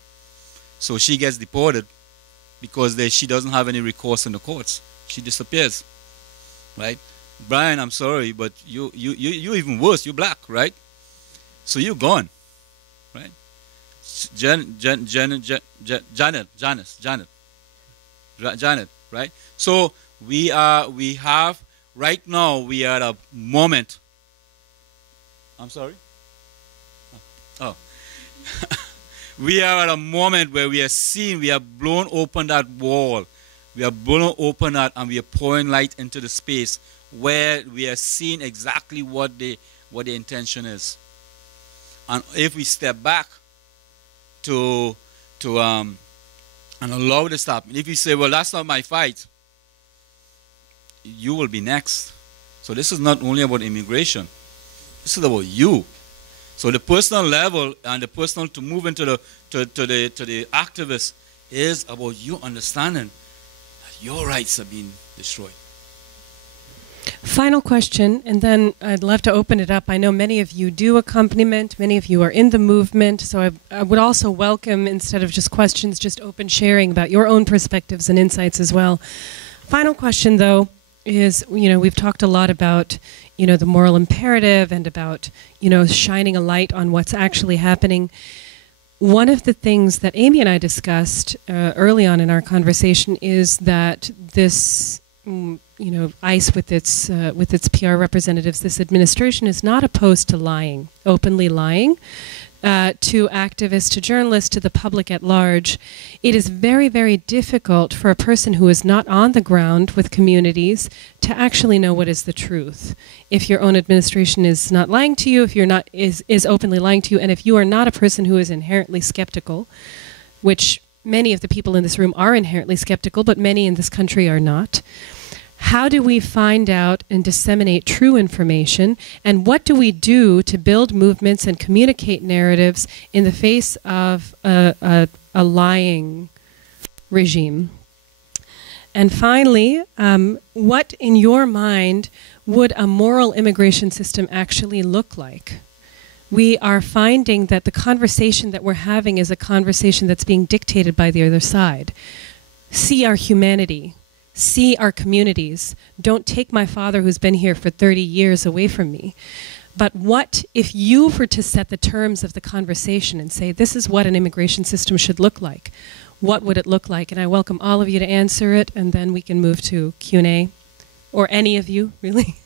So she gets deported because she doesn't have any recourse in the courts. She disappears, right? Brian, I'm sorry, but you even worse. You're black, right? So you're gone, right? Janet, right? So we have right now. We are at a moment. I'm sorry. Oh, we are at a moment where we are seeing. We have blown open that wall. We have blown open that, and we are pouring light into the space where we are seeing exactly what the intention is. And if we step back and allow this to happen, if you say, well, that's not my fight, you will be next. So this is not only about immigration. This is about you. So the personal level and the personal to move into the activist is about you understanding that your rights are being destroyed. Final question, and then I'd love to open it up. I know many of you do accompaniment, many of you are in the movement, so I would also welcome, instead of just questions, just open sharing about your own perspectives and insights as well. Final question, though, is, we've talked a lot about, the moral imperative and about, shining a light on what's actually happening. One of the things that Amy and I discussed early on in our conversation is that this ICE with its PR representatives, this administration is not opposed to lying, openly lying. to activists, to journalists, to the public at large, it is very, very difficult for a person who is not on the ground with communities to actually know what is the truth. If your own administration is not lying to you, if you're not is openly lying to you, and if you are not a person who is inherently skeptical, which many of the people in this room are inherently skeptical, but many in this country are not. How do we find out and disseminate true information? And what do we do to build movements and communicate narratives in the face of a lying regime? And finally, what in your mind would a moral immigration system actually look like? We are finding that the conversation that we're having is a conversation that's being dictated by the other side. See our humanity. See our communities. Don't take my father who's been here for 30 years away from me. But what if you were to set the terms of the conversation and say, this is what an immigration system should look like? What would it look like? And I welcome all of you to answer it, and then we can move to Q&A. Or any of you, really.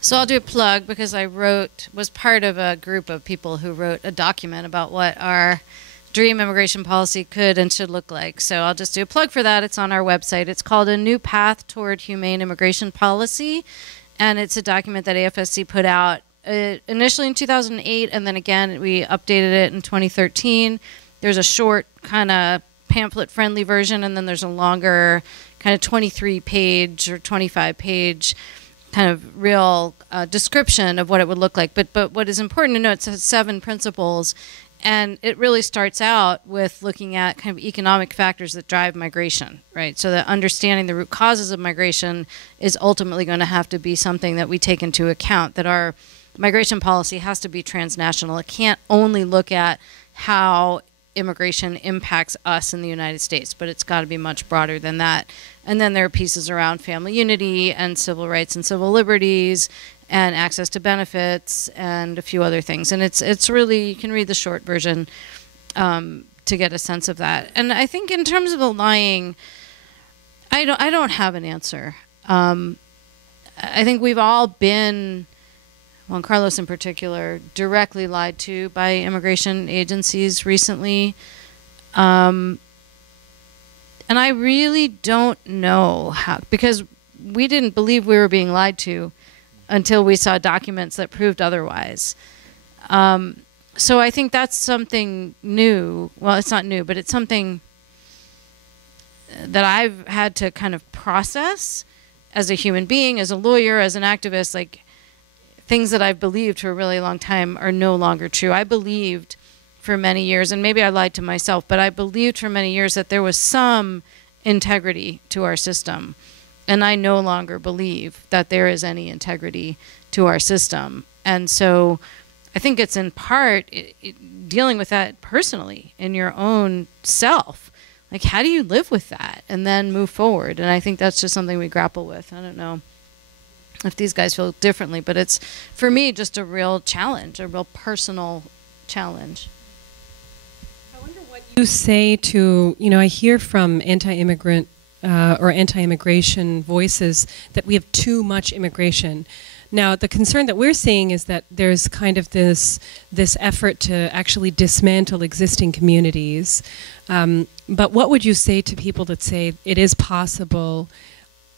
So I'll do a plug because I was part of a group of people who wrote a document about what our dream immigration policy could and should look like. So I'll just do a plug for that. It's on our website. It's called A New Path Toward Humane Immigration Policy, and it's a document that AFSC put out initially in 2008, and then again we updated it in 2013. There's a short kind of pamphlet-friendly version, and then there's a longer kind of 23-page or 25-page kind of real description of what it would look like. But what is important to note, it has 7 principles. And it really starts out with looking at kind of economic factors that drive migration, right? So that understanding the root causes of migration is ultimately going to have to be something that we take into account, that our migration policy has to be transnational. It can't only look at how immigration impacts us in the United States, but it's got to be much broader than that. And then there are pieces around family unity and civil rights and civil liberties and access to benefits and a few other things. And it's really, you can read the short version to get a sense of that. And I think in terms of the lying, I don't have an answer. I think we've all been, Juan Carlos in particular, directly lied to by immigration agencies recently. And I really don't know how, because we didn't believe we were being lied to until we saw documents that proved otherwise. So I think that's something new. Well, it's not new, but it's something that I've had to kind of process as a human being, as a lawyer, as an activist. Like, things that I've believed for a really long time are no longer true. I believed for many years, and maybe I lied to myself, but I believed for many years that there was some integrity to our system. And I no longer believe that there is any integrity to our system. And so I think it's in part dealing with that personally in your own self. Like, how do you live with that and then move forward? And I think that's just something we grapple with. I don't know if these guys feel differently, but it's, for me, just a real challenge, a real personal challenge. I wonder what you say to, I hear from anti-immigrant or anti-immigration voices that we have too much immigration. Now, the concern that we're seeing is that there's kind of this effort to actually dismantle existing communities. But what would you say to people that say it is possible?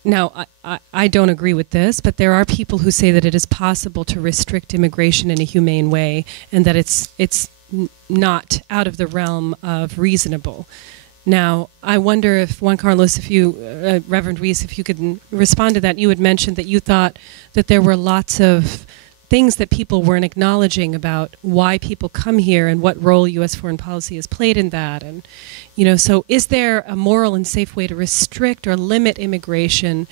Now, I don't agree with this, but there are people who say that it is possible to restrict immigration in a humane way, and that it's not out of the realm of reasonable. Now, I wonder if, Juan Carlos, if you, Reverend Ruiz, if you could respond to that. You had mentioned that you thought that there were lots of things that people weren't acknowledging about why people come here and what role U.S. foreign policy has played in that. And, so is there a moral and safe way to restrict or limit immigration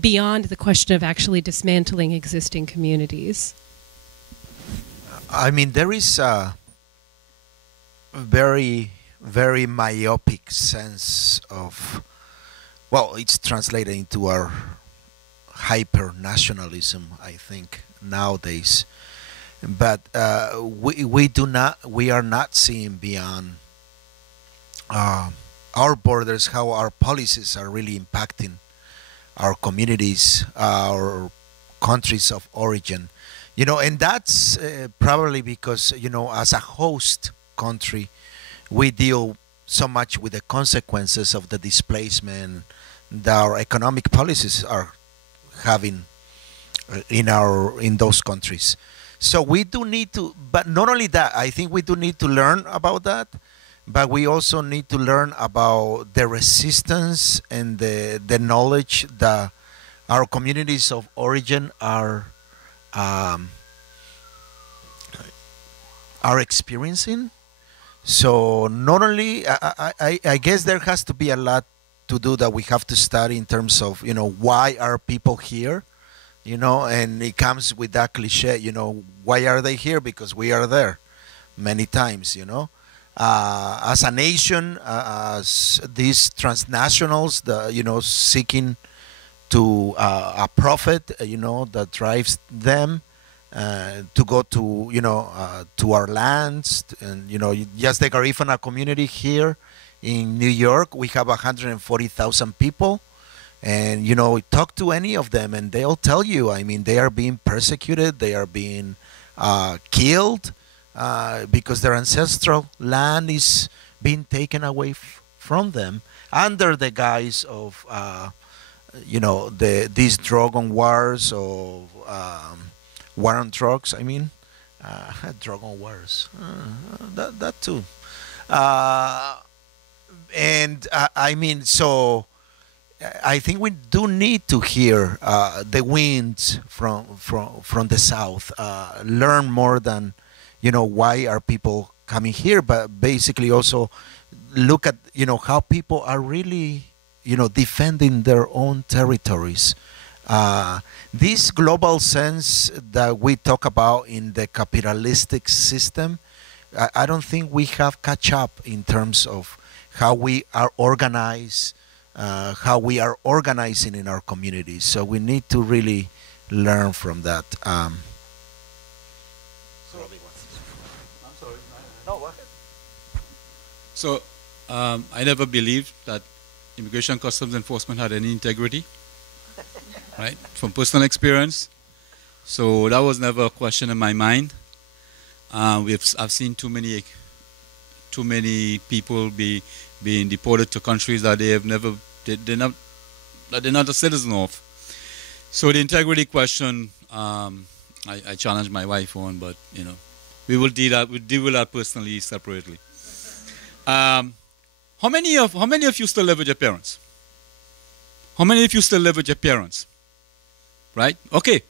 beyond the question of actually dismantling existing communities? I mean, there is a very myopic sense of, well, it's translated into our hyper-nationalism, I think, nowadays. But we are not seeing beyond our borders how our policies are really impacting our communities, our countries of origin. You know, and that's probably because, you know, as a host country, we deal so much with the consequences of the displacement that our economic policies are having in those countries. So we do need to, but not only that, I think we do need to learn about that, but we also need to learn about the resistance and the knowledge that our communities of origin are experiencing. So not only, I guess there has to be a lot to do that we have to study in terms of, you know, why are people here? You know, and it comes with that cliche, you know, why are they here? Because we are there many times, you know. As a nation, as these transnationals, you know, seeking to a profit, you know, that drives them to go to, you know, to our lands. And, you know, just take our Ifana community here in New York, we have 140,000 people. And, you know, talk to any of them and they'll tell you, I mean, they are being persecuted, they are being killed because their ancestral land is being taken away from them under the guise of, you know, these drug on wars or war on drugs, I mean, drug on wars, that too. And I mean, so I think we do need to hear the winds from the south, learn more than, you know, why are people coming here, but basically also look at, you know, how people are really, you know, defending their own territories. This global sense that we talk about in the capitalistic system, I don't think we have catch up in terms of how we are organized, how we are organizing in our communities. So we need to really learn from that. I'm sorry. No, go ahead. So I never believed that Immigration Customs Enforcement had any integrity, right? From personal experience. So that was never a question in my mind. I've seen too many people being deported to countries that they have never, they're not a citizen of. So the integrity question, I challenged my wife on, but you know, we'll deal with that personally, separately. How many of you still live with your parents? How many of you still live with your parents? Right? Okay.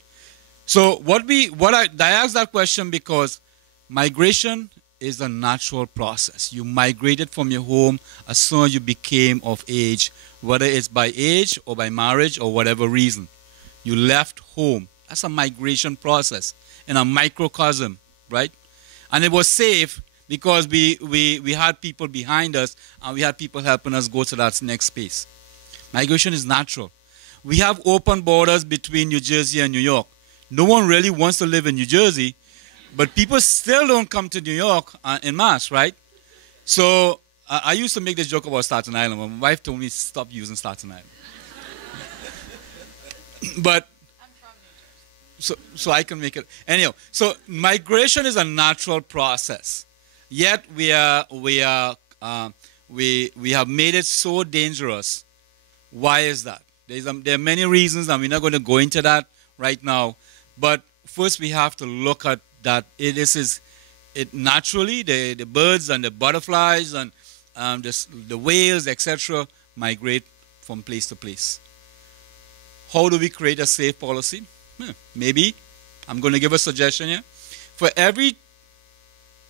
So I asked that question because migration is a natural process. You migrated from your home as soon as you became of age, whether it's by age or by marriage or whatever reason. You left home. That's a migration process in a microcosm, right? And it was safe because we had people behind us and we had people helping us go to that next space. Migration is natural. We have open borders between New Jersey and New York. No one really wants to live in New Jersey, but people still don't come to New York en masse, right? So I used to make this joke about Staten Island. My wife told me to stop using Staten Island. But I'm from New Jersey. So I can make it. Anyhow, so migration is a natural process. Yet we have made it so dangerous. Why is that? There are many reasons, and we're not going to go into that right now. But first, we have to look at that. Naturally, the birds and the butterflies and the whales, etc., migrate from place to place. How do we create a safe policy? Maybe I'm going to give a suggestion here. For every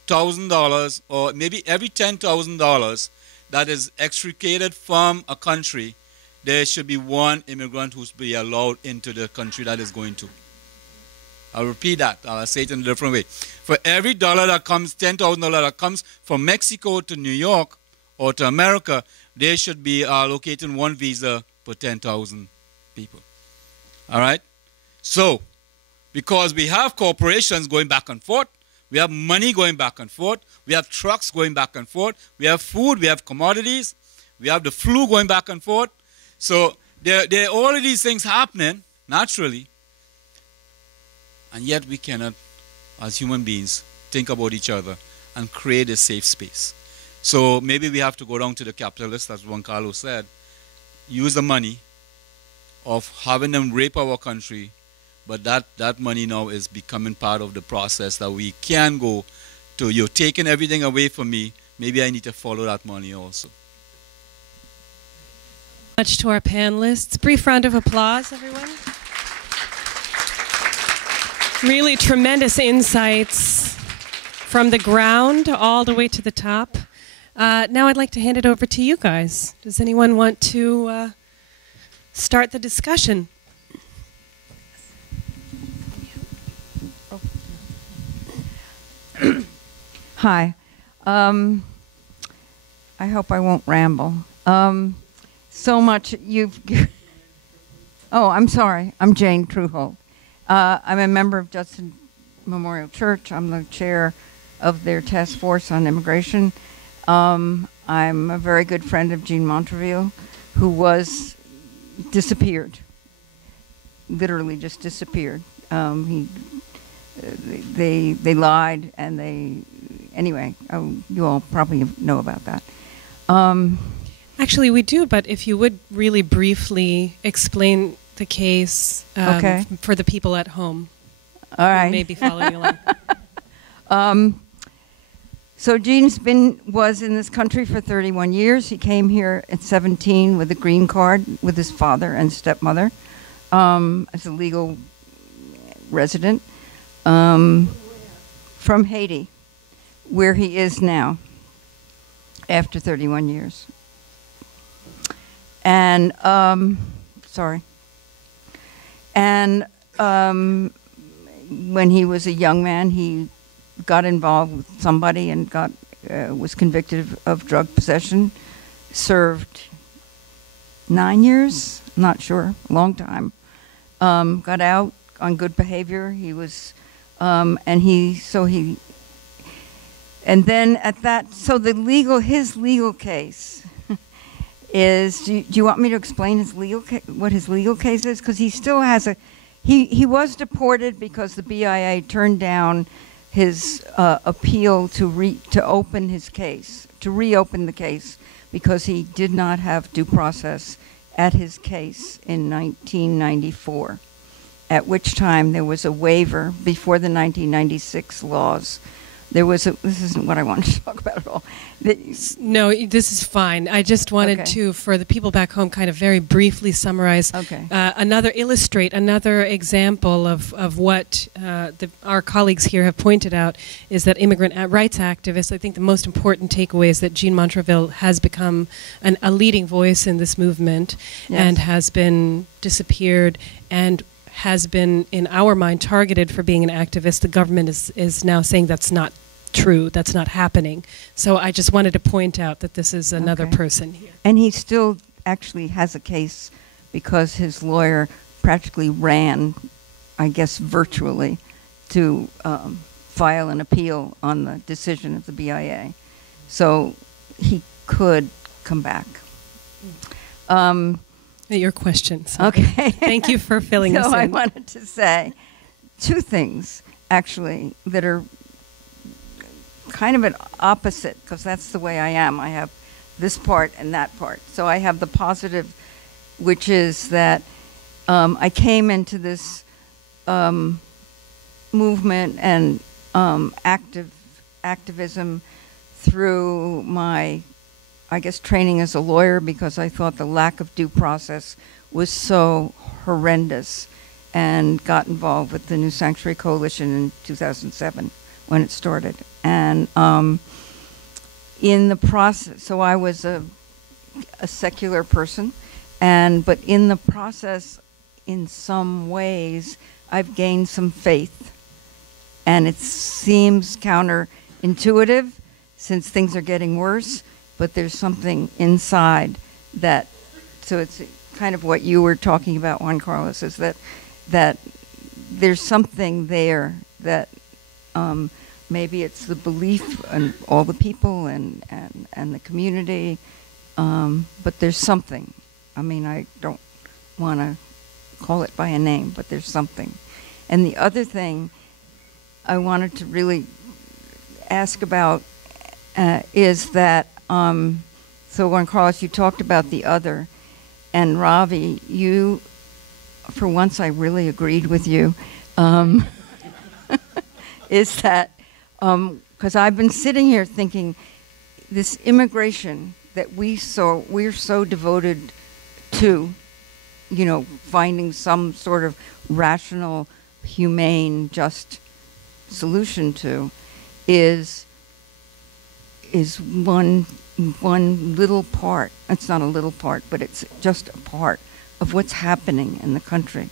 $1,000 or maybe every $10,000 that is extricated from a country, there should be one immigrant who's be allowed into the country that is going to. I'll repeat that. I'll say it in a different way. For every dollar that comes, $10,000 that comes from Mexico to New York or to America, there should be allocated one visa per 10,000 people. All right? So, because we have corporations going back and forth, we have money going back and forth, we have trucks going back and forth, we have food, we have commodities, we have the flu going back and forth. So there are all of these things happening naturally. and yet we cannot, as human beings, think about each other and create a safe space. So maybe we have to go down to the capitalists, as Juan Carlos said, use the money of having them rape our country, but that money now is becoming part of the process that we can go to, you're taking everything away from me, maybe I need to follow that money also. Much to our panelists. Brief round of applause, everyone. Really tremendous insights from the ground all the way to the top. Now I'd like to hand it over to you guys. Does anyone want to start the discussion? Hi. I hope I won't ramble. So much you've... Oh, I'm sorry. I'm Jane Truehold. I'm a member of Judson Memorial Church. I'm the chair of their task force on immigration. I'm a very good friend of Jean Montreville, who was disappeared. Literally just disappeared. They lied, and they... Anyway, you all probably know about that. Actually, we do, but if you would really briefly explain the case Okay. for the people at home. All right. Who may be following along. So Gene's was in this country for 31 years. He came here at 17 with a green card with his father and stepmother as a legal resident from Haiti, where he is now after 31 years. And, sorry. And when he was a young man, he got involved with somebody and was convicted of drug possession, served 9 years, not sure, a long time. Got out on good behavior. He was, and then at that, so his legal case is, do you want me to explain what his legal case is? Because he still has he was deported because the BIA turned down his appeal to reopen the case because he did not have due process at his case in 1994, at which time there was a waiver before the 1996 laws. This isn't what I wanted to talk about at all. No, this is fine. I just wanted to, for the people back home, kind of very briefly summarize illustrate another example of what our colleagues here have pointed out, is that immigrant rights activists, I think the most important takeaway is that Jean Montreville has become a leading voice in this movement and has been disappeared and has been, in our mind, targeted for being an activist. The government is now saying that's not true, that's not happening. So I just wanted to point out that this is another person here. And he still actually has a case because his lawyer practically ran, I guess virtually, to file an appeal on the decision of the BIA. So he could come back. Your questions. Okay. Thank you for filling us in. So I wanted to say two things, actually, that are kind of an opposite, because that's the way I am. I have this part and that part. So I have the positive, which is that I came into this movement and activism through my, I guess, training as a lawyer, because I thought the lack of due process was so horrendous, and got involved with the New Sanctuary Coalition in 2007 when it started. And in the process, so I was a secular person, but in the process, in some ways, I've gained some faith. And it seems counterintuitive since things are getting worse, but there's something inside that, so it's kind of what you were talking about, Juan Carlos, is that there's something there that maybe it's the belief in all the people and the community, but there's something. I mean, I don't want to call it by a name, but there's something. And the other thing I wanted to really ask about is that, so Juan Carlos, you talked about the other, and Ravi, you, for once I really agreed with you, is that, because I've been sitting here thinking, this immigration that we're so devoted to, you know, finding some sort of rational, humane, just solution to, is one little part. It's not a little part, but it's just a part of what's happening in the country.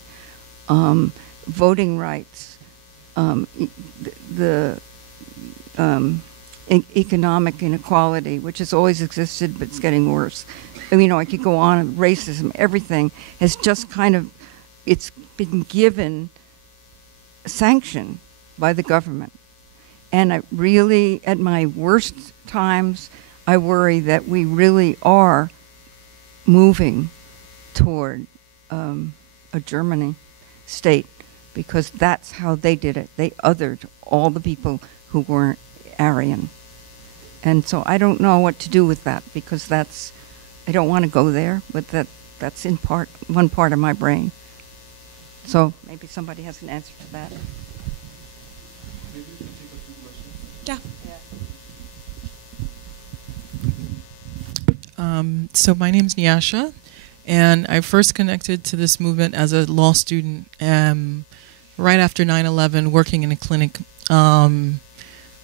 Voting rights, economic inequality, which has always existed, but it's getting worse. I mean, you know, I could go on. Racism, everything has just kind of, it's been given sanction by the government. And I really, at my worst times, I worry that we really are moving toward a Germany state, because that's how they did it. They othered all the people who weren't Aryan. And so I don't know what to do with that, because that's, I don't want to go there, but that's in part, one part of my brain. So maybe somebody has an answer to that. Yeah. So my name is Nyasha, and I first connected to this movement as a law student right after 9/11, working in a clinic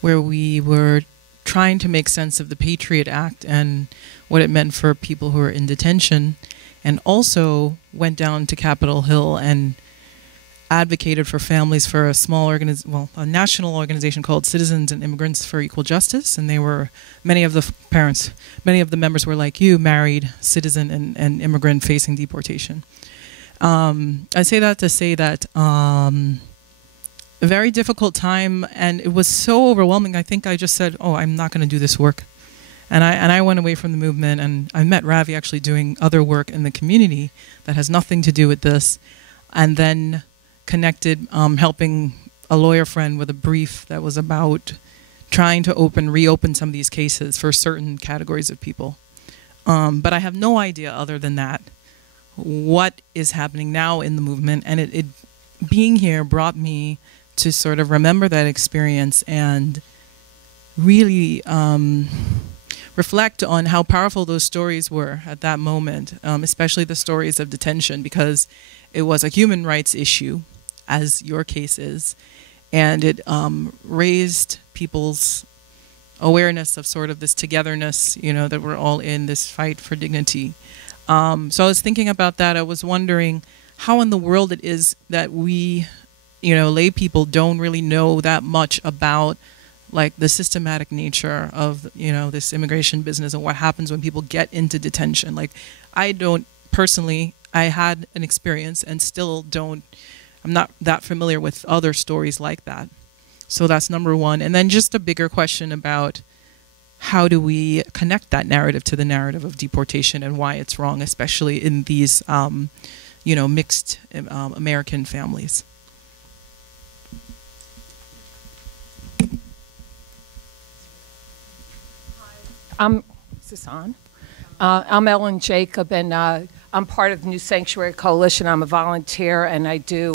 where we were trying to make sense of the Patriot Act and what it meant for people who were in detention, and also went down to Capitol Hill and advocated for families for a small a national organization called Citizens and Immigrants for Equal Justice, and they were, many of the members were like you, married citizen and immigrant facing deportation. I say that to say that a very difficult time, and it was so overwhelming. I think I just said, oh, I'm not going to do this work. And I went away from the movement, and I met Ravi actually doing other work in the community that has nothing to do with this, and then connected, helping a lawyer friend with a brief that was about trying to reopen some of these cases for certain categories of people. But I have no idea other than that what is happening now in the movement, and it being here brought me to sort of remember that experience and really reflect on how powerful those stories were at that moment, especially the stories of detention, because it was a human rights issue, as your case is, and it raised people's awareness of sort of this togetherness, you know, that we're all in this fight for dignity. So I was thinking about that. I was wondering how in the world it is that we, you know, lay people don't really know that much about like the systematic nature of, you know, this immigration business and what happens when people get into detention. Like, I don't personally, I had an experience and still don't, I'm not that familiar with other stories like that. So that's number one. And then just a bigger question about how do we connect that narrative to the narrative of deportation and why it's wrong, especially in these, you know, mixed American families. Is this on? I'm Ellen Jacob, and I'm part of the New Sanctuary Coalition. I'm a volunteer, and I do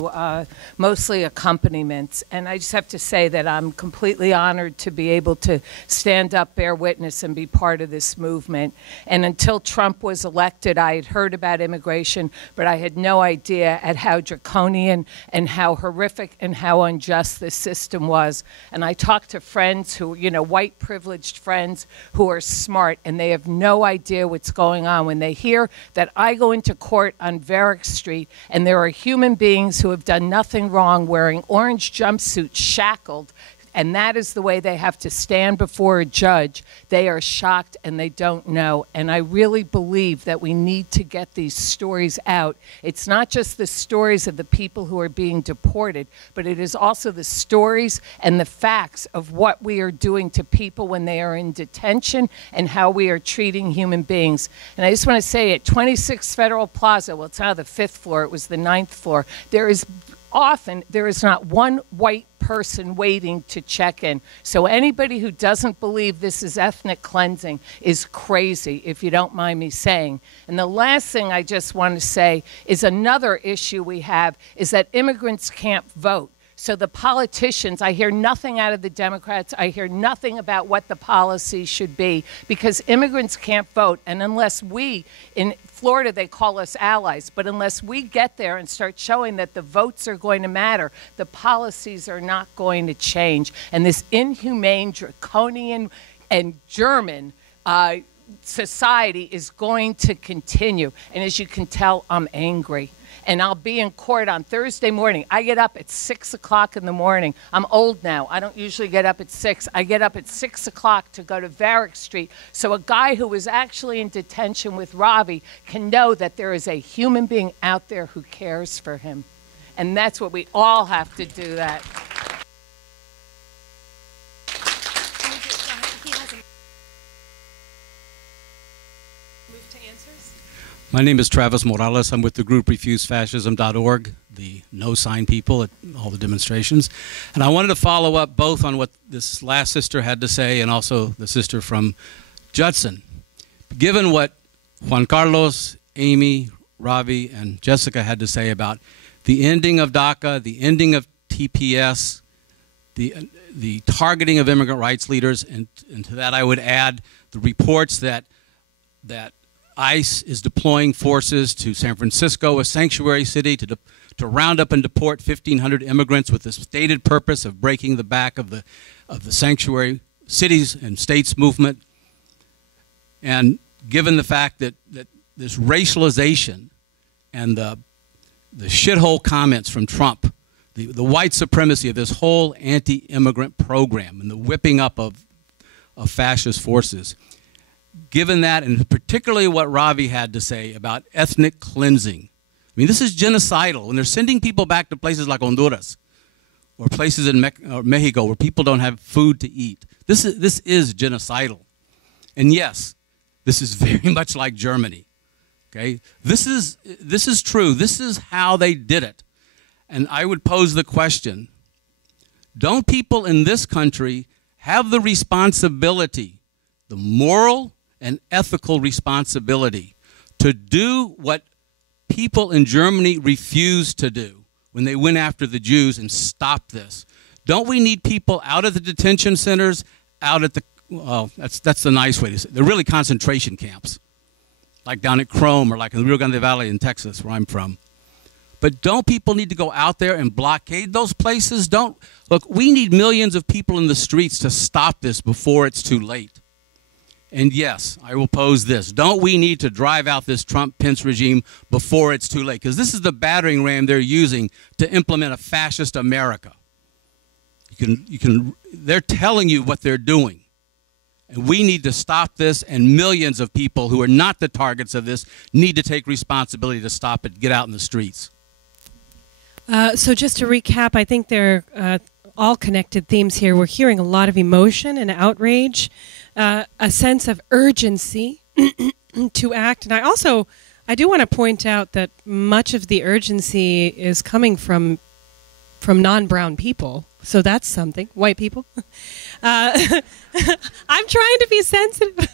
mostly accompaniments. And I just have to say that I'm completely honored to be able to stand up, bear witness, and be part of this movement. And until Trump was elected, I had heard about immigration, but I had no idea at how draconian and how horrific and how unjust this system was. And I talked to friends who, you know, white privileged friends who are smart, and they have no idea what's going on. When they hear that I go into court on Varick Street and there are human beings who have done nothing wrong wearing orange jumpsuits shackled, and that is the way they have to stand before a judge, they are shocked and they don't know. And I really believe that we need to get these stories out. It's not just the stories of the people who are being deported, but it is also the stories and the facts of what we are doing to people when they are in detention and how we are treating human beings. And I just want to say at 26 Federal Plaza, well, it's now the 5th floor, it was the 9th floor, there is often there is not one white person waiting to check in. So anybody who doesn't believe this is ethnic cleansing is crazy, if you don't mind me saying. And the last thing I just want to say is another issue we have is that immigrants can't vote. So the politicians, I hear nothing out of the Democrats. I hear nothing about what the policy should be because immigrants can't vote. And unless we, in Florida, they call us allies, but unless we get there and start showing that the votes are going to matter, the policies are not going to change. And this inhumane, draconian, and German society is going to continue. And as you can tell, I'm angry. And I'll be in court on Thursday morning. I get up at 6 o'clock in the morning. I'm old now. I don't usually get up at 6. I get up at 6 o'clock to go to Varick Street so a guy who was actually in detention with Ravi can know that there is a human being out there who cares for him. And that's what we all have to do that. My name is Travis Morales. I'm with the group RefuseFascism.org, the no sign people at all the demonstrations. And I wanted to follow up both on what this last sister had to say and also the sister from Judson. Given what Juan Carlos, Amy, Ravi, and Jessica had to say about the ending of DACA, the ending of TPS, the targeting of immigrant rights leaders, and to that I would add the reports that ICE is deploying forces to San Francisco, a sanctuary city, to round up and deport 1,500 immigrants with the stated purpose of breaking the back of the sanctuary cities and states movement. And given the fact that this racialization and the shithole comments from Trump, the white supremacy of this whole anti-immigrant program and the whipping up of fascist forces, given that, and particularly what Ravi had to say about ethnic cleansing. I mean, this is genocidal. When they're sending people back to places like Honduras or places in Mexico where people don't have food to eat, this is genocidal. And yes, this is very much like Germany. Okay, this is true. This is how they did it. And I would pose the question: don't people in this country have the responsibility, the moral and ethical responsibility, to do what people in Germany refused to do when they went after the Jews and stopped this? Don't we need people out of the detention centers, out at the, well, that's the nice way to say it. They're really concentration camps, like down at Chrome or like in the Rio Grande Valley in Texas, where I'm from. But don't people need to go out there and blockade those places? Look, we need millions of people in the streets to stop this before it's too late. And yes, I will pose this. Don't we need to drive out this Trump-Pence regime before it's too late? Because this is the battering ram they're using to implement a fascist America. They're telling you what they're doing. And we need to stop this, and millions of people who are not the targets of this need to take responsibility to stop it, get out in the streets. So just to recap, I think they're all connected themes here. We're hearing a lot of emotion and outrage, a sense of urgency to act. And I do want to point out that much of the urgency is coming from non-brown people. So that's something. White people. I'm trying to be sensitive.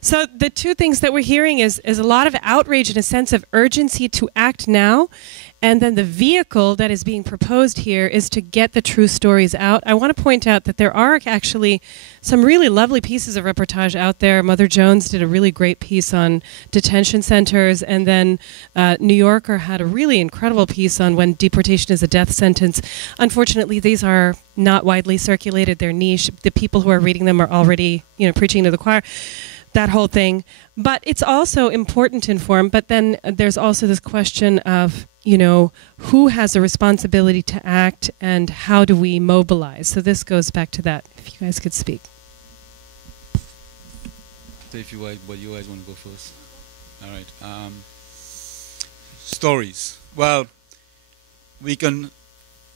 So the two things that we're hearing is a lot of outrage and a sense of urgency to act now. And then the vehicle that is being proposed here is to get the true stories out. I want to point out that there are actually some really lovely pieces of reportage out there. Mother Jones did a really great piece on detention centers, and then New Yorker had a really incredible piece on when deportation is a death sentence. Unfortunately, these are not widely circulated. They're niche. The people who are reading them are already, preaching to the choir, that whole thing. But it's also important to inform. But then there's also this question of, who has a responsibility to act and how do we mobilize? So this goes back to that. If you guys could speak. If you guys want to go first. All right. Stories. Well, we can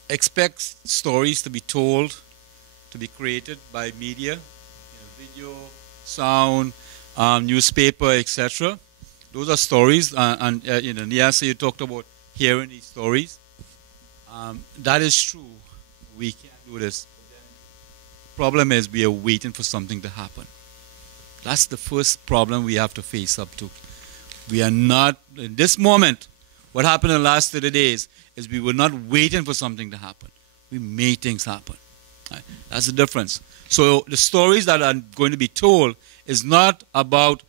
expect stories to be told, to be created by media, video, sound, newspaper, etc. those are stories, and you know, Niasa, you talked about hearing these stories. That is true. We can't do this. Problem is, we are waiting for something to happen. That's the first problem we have to face up to. We are not, in this moment, what happened in the last 30 days is we were not waiting for something to happen. We made things happen. Right? That's the difference. So the stories that are going to be told is not about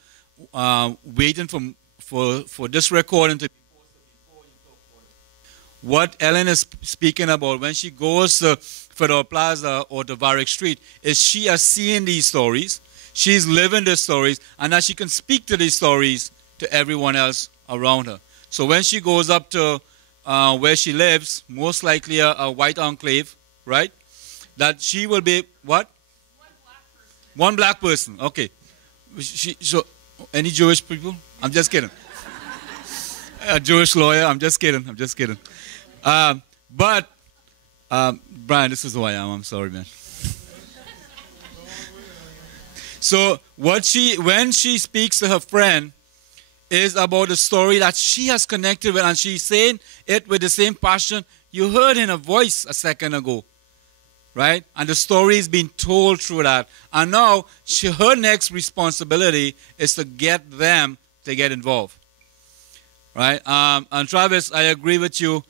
waiting for this recording to be posted before you talk about it. What Ellen is speaking about when she goes to Federal Plaza or to Varick Street is she is seeing these stories, she's living these stories, and that she can speak to these stories to everyone else around her. So when she goes up to where she lives, most likely a white enclave, right? That she will be, what? One black person. Okay. So, any Jewish people? I'm just kidding. A Jewish lawyer? I'm just kidding. I'm just kidding. But, Brian, this is who I am. I'm sorry, man. So, when she speaks to her friend, is about a story that she has connected with, and she's saying it with the same passion you heard in her voice a second ago, right? And the story is being told through that. And now her next responsibility is to get them to get involved, right? And Travis, I agree with you.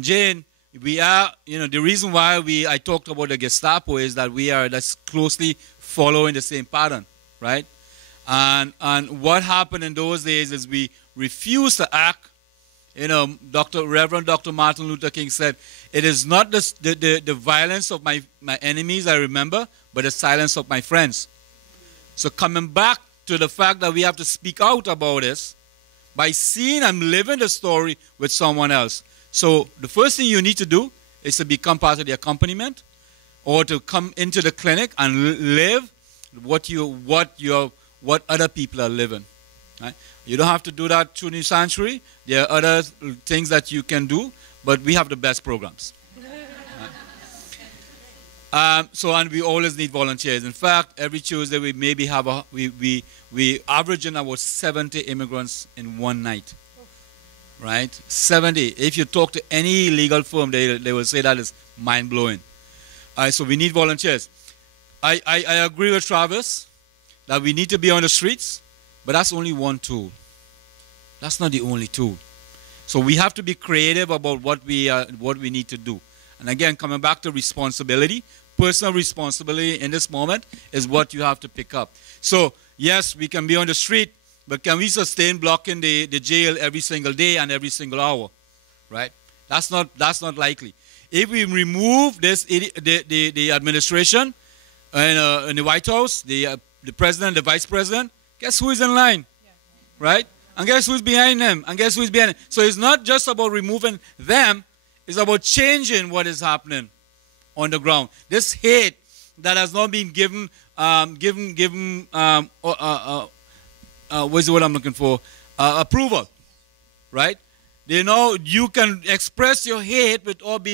Jane, we are, you know, the reason why I talked about the Gestapo is that we are that's closely following the same pattern, right? And what happened in those days is we refused to act. You know, Reverend Dr. Martin Luther King said, it is not the violence of my enemies I remember, but the silence of my friends. So coming back to the fact that we have to speak out about this by seeing and living the story with someone else. So the first thing you need to do is to become part of the accompaniment or to come into the clinic and live what other people are living. Right? You don't have to do that through New Sanctuary. There are other things that you can do, but we have the best programs. Right? And we always need volunteers. In fact, every Tuesday we maybe have we averaging about 70 immigrants in one night. Right? 70. If you talk to any legal firm, they will say that is mind-blowing. So we need volunteers. I agree with Travis that we need to be on the streets, but that's only one tool. That's not the only tool. So we have to be creative about what we need to do. And again, coming back to responsibility, personal responsibility in this moment is what you have to pick up. So yes, we can be on the street, but can we sustain blocking the jail every single day and every single hour? Right? That's not likely. If we remove this, the administration in the White House, the president, the vice president, guess who is in line? Right? And guess who's behind them? And guess who's behind them? So it's not just about removing them, it's about changing what is happening on the ground. This hate that has not been given what's the word I'm looking for? Approval. Right? You know, you can express your hate without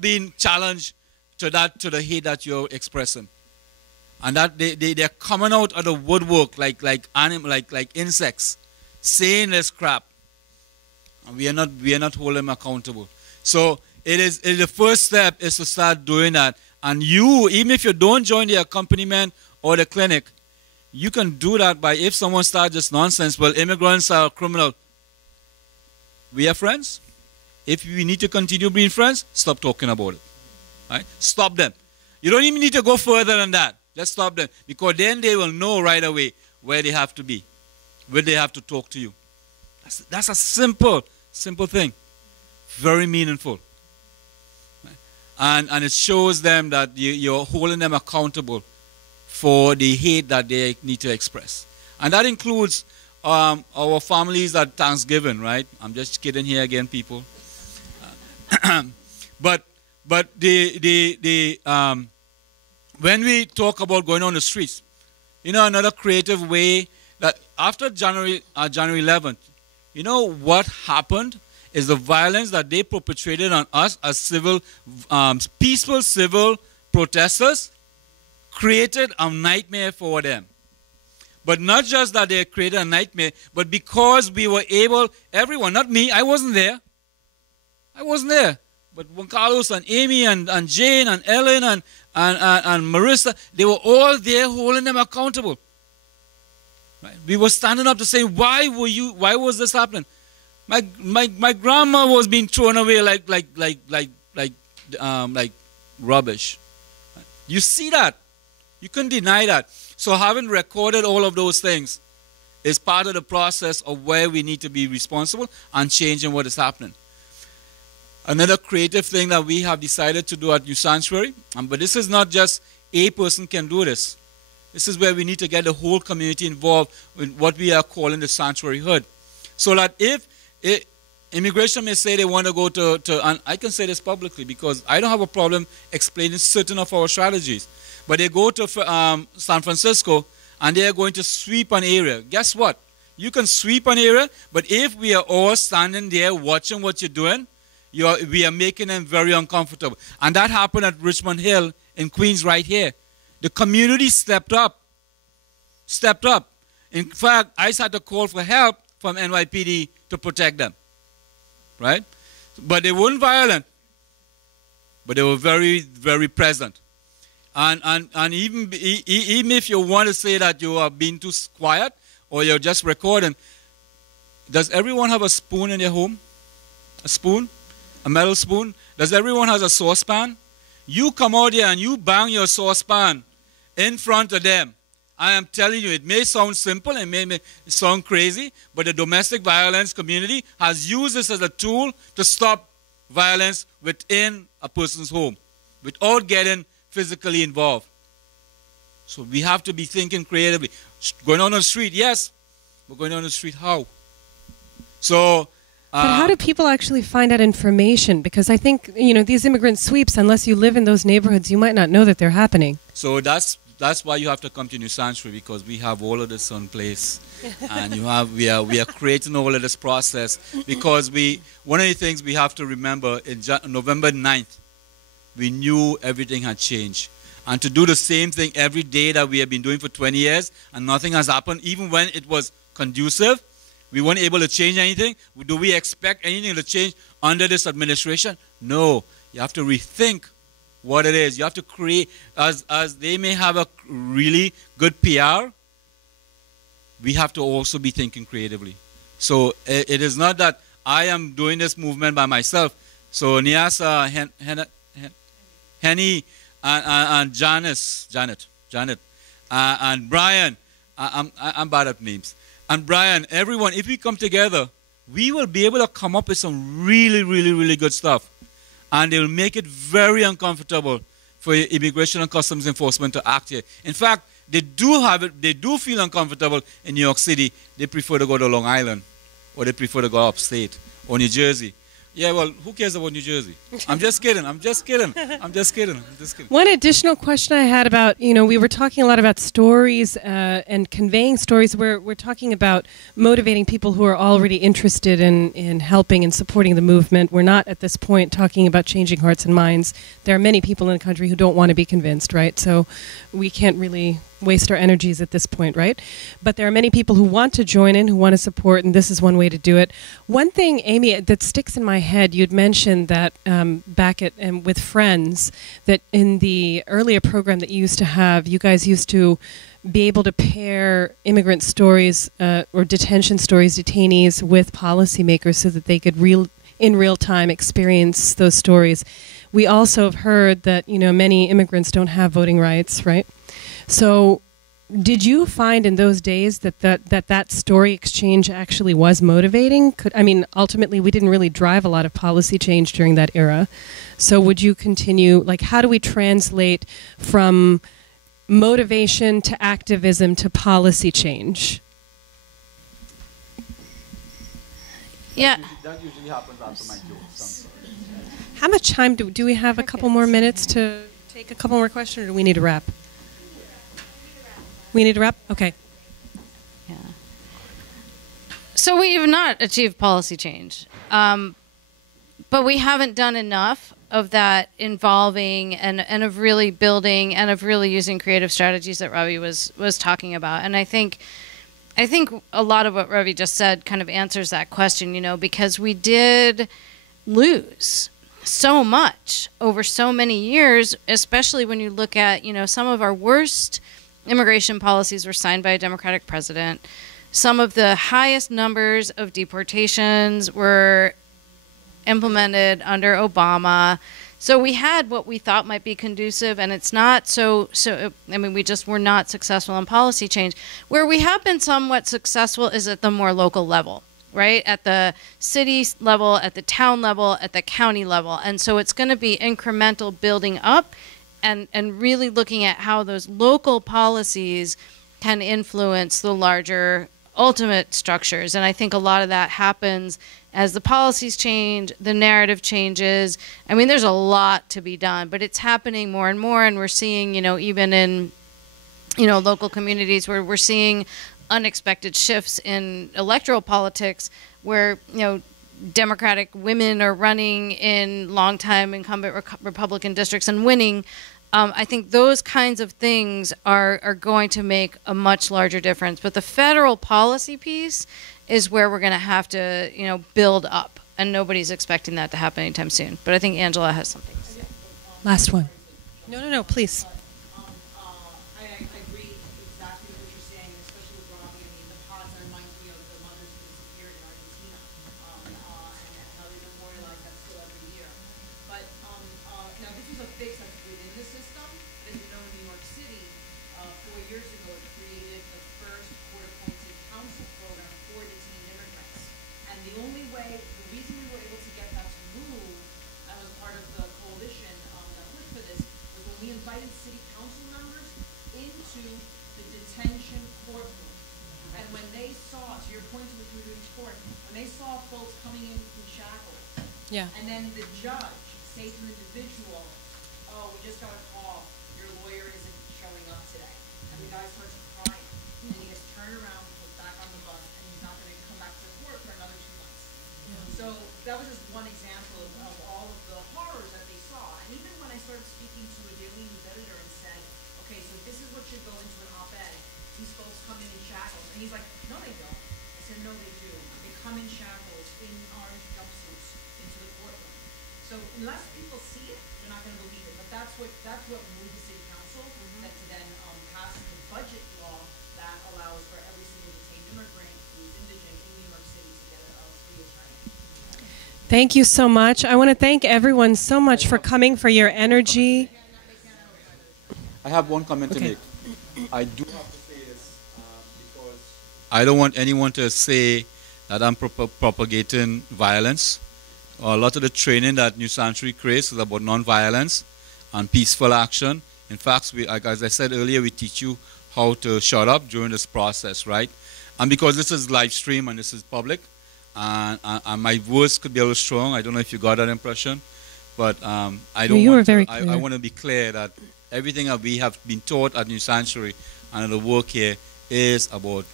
being challenged to the hate that you're expressing. And that they're coming out of the woodwork like insects, saying this crap. And we are not holding them accountable. So the first step is to start doing that. And you, even if you don't join the accompaniment or the clinic, you can do that by, if someone starts this nonsense, well, immigrants are criminal. We are friends. If we need to continue being friends, stop talking about it. Right? Stop them. You don't even need to go further than that. Let's stop them. Because then they will know right away where they have to be, where they have to talk to you. That's a simple thing. Very meaningful. Right? And it shows them that you're holding them accountable for the hate that they need to express. And that includes our families at Thanksgiving, right? I'm just kidding here again, people. But when we talk about going on the streets, you know, another creative way that after January 11th, you know what happened is the violence that they perpetrated on us as peaceful civil protesters created a nightmare for them. But not just that they created a nightmare, but because we were able, everyone, not me, I wasn't there. I wasn't there. But Juan Carlos and Amy and Jane and Ellen and Marissa, they were all there holding them accountable. Right? We were standing up to say, why was this happening? My grandma was being thrown away like rubbish. You see that. You couldn't deny that. So having recorded all of those things is part of the process of where we need to be responsible and changing what is happening. Another creative thing that we have decided to do at New Sanctuary, but this is not just a person can do this. This is where we need to get the whole community involved in what we are calling the sanctuary hood. So that if immigration may say they want to go to, and I can say this publicly because I don't have a problem explaining certain of our strategies, but they go to San Francisco and they are going to sweep an area. Guess what? You can sweep an area, but if we are all standing there watching what you're doing, we are making them very uncomfortable. And that happened at Richmond Hill in Queens right here. The community stepped up. Stepped up. In fact, I had to call for help from NYPD to protect them. Right? But they weren't violent. But they were very, very present. And even if you want to say that you are being too quiet or you're just recording, does everyone have a spoon in their home? A spoon? A metal spoon? Does everyone have a saucepan? You come out here and you bang your saucepan in front of them. I am telling you, it may sound simple, it may sound crazy, but the domestic violence community has used this as a tool to stop violence within a person's home without getting physically involved. So we have to be thinking creatively. Going on the street, yes, but going on the street, how? So... but how do people actually find out information? Because I think, these immigrant sweeps, unless you live in those neighborhoods, you might not know that they're happening. So that's why you have to come to New Sanctuary, because we have all of this in place. And we are creating all of this process, because one of the things we have to remember, in November 9th, we knew everything had changed. And to do the same thing every day that we have been doing for 20 years, and nothing has happened, even when it was conducive, we weren't able to change anything. Do we expect anything to change under this administration? No. You have to rethink what it is. You have to create, as they may have a really good PR, we have to also be thinking creatively. So it is not that I am doing this movement by myself. So Niasa, Henny, and Janet, and Brian, I'm bad at names. And Brian, everyone, if we come together, we will be able to come up with some really, really, really good stuff. And they will make it very uncomfortable for Immigration and Customs Enforcement to act here. In fact, they do feel uncomfortable in New York City. They prefer to go to Long Island, or they prefer to go upstate, or New Jersey. Yeah, well, who cares about New Jersey? I'm just kidding. One additional question I had about, we were talking a lot about stories and conveying stories. We're talking about motivating people who are already interested in helping and supporting the movement. We're not at this point talking about changing hearts and minds. There are many people in the country who don't want to be convinced, right? So we can't really waste our energies at this point, right? But there are many people who want to join in, who want to support, and this is one way to do it. One thing, Amy, that sticks in my head, you'd mentioned that back with Friends, that in the earlier program that you used to have, you guys used to be able to pair immigrant stories or detention stories, detainees, with policymakers so that they could in real time experience those stories. We also have heard that, many immigrants don't have voting rights, right? So did you find in those days that story exchange actually was motivating? Ultimately, we didn't really drive a lot of policy change during that era. So would you continue, how do we translate from motivation to activism to policy change? Yeah. That usually happens after my jokes. How much time do we have? A couple more minutes to take a couple more questions, or do we need to wrap? We need to wrap? Okay. Yeah. So we have not achieved policy change. But we haven't done enough of that involving and of really building and of really using creative strategies that Ravi was talking about. And I think a lot of what Ravi just said kind of answers that question, you know, because we did lose so much over so many years, especially when you look at, you know, some of our worst immigration policies were signed by a Democratic president. Some of the highest numbers of deportations were implemented under Obama. So we had what we thought might be conducive, and it's not so I mean, we just were not successful in policy change. Where we have been somewhat successful is at the more local level, right? At the city level, at the town level, at the county level. And so it's going to be incremental building up and really looking at how those local policies can influence the larger ultimate structures. And I think a lot of that happens as the policies change, the narrative changes. I mean, there's a lot to be done, but it's happening more and more. And we're seeing, you know, even in, you know, local communities where we're seeing unexpected shifts in electoral politics where, you know, Democratic women are running in longtime incumbent Republican districts and winning. I think those kinds of things are going to make a much larger difference. But the federal policy piece is where we're going to have to, you know, build up. And nobody's expecting that to happen anytime soon. But I think Angela has something to say. Last one. No, please. Yeah. And then the judge say to an individual, oh, we just got a call, your lawyer isn't showing up today. And the guy starts crying. And he gets turned around, put back on the bus, and he's not going to come back to court for another 2 months. Yeah. So that was just one example of all of the horrors that they saw. And even when I started speaking to a Daily News editor and said, okay, so this is what should go into an op-ed. These folks come in shackles. And he's like, no, they don't. I said, no, they do. They come in shackles, in orange jumpsuits, into the courtroom. So unless people see it, they're not going to believe it. But that's what moved the city council that to then pass the budget law that allows for every single detained immigrant who's indigent in New York City to get a free attorney. Thank you so much. I want to thank everyone so much for coming, for your energy. I have one comment to make. I do have to say this because I don't want anyone to say that I'm propagating violence. A lot of the training that New Sanctuary creates is about non-violence and peaceful action. In fact, as I said earlier, we teach you how to shut up during this process, right? And because this is live stream and this is public, and my words could be a little strong. I don't know if you got that impression, but I don't. You were very clear. I want to be clear that everything that we have been taught at New Sanctuary and the work here is about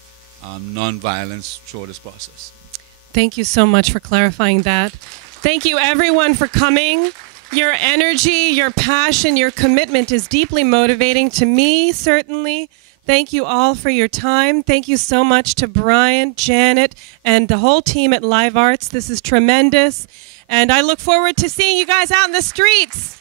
non-violence through this process. Thank you so much for clarifying that. Thank you, everyone, for coming. Your energy, your passion, your commitment is deeply motivating to me, certainly. Thank you all for your time. Thank you so much to Brian, Janet, and the whole team at Live Arts. This is tremendous. And I look forward to seeing you guys out in the streets.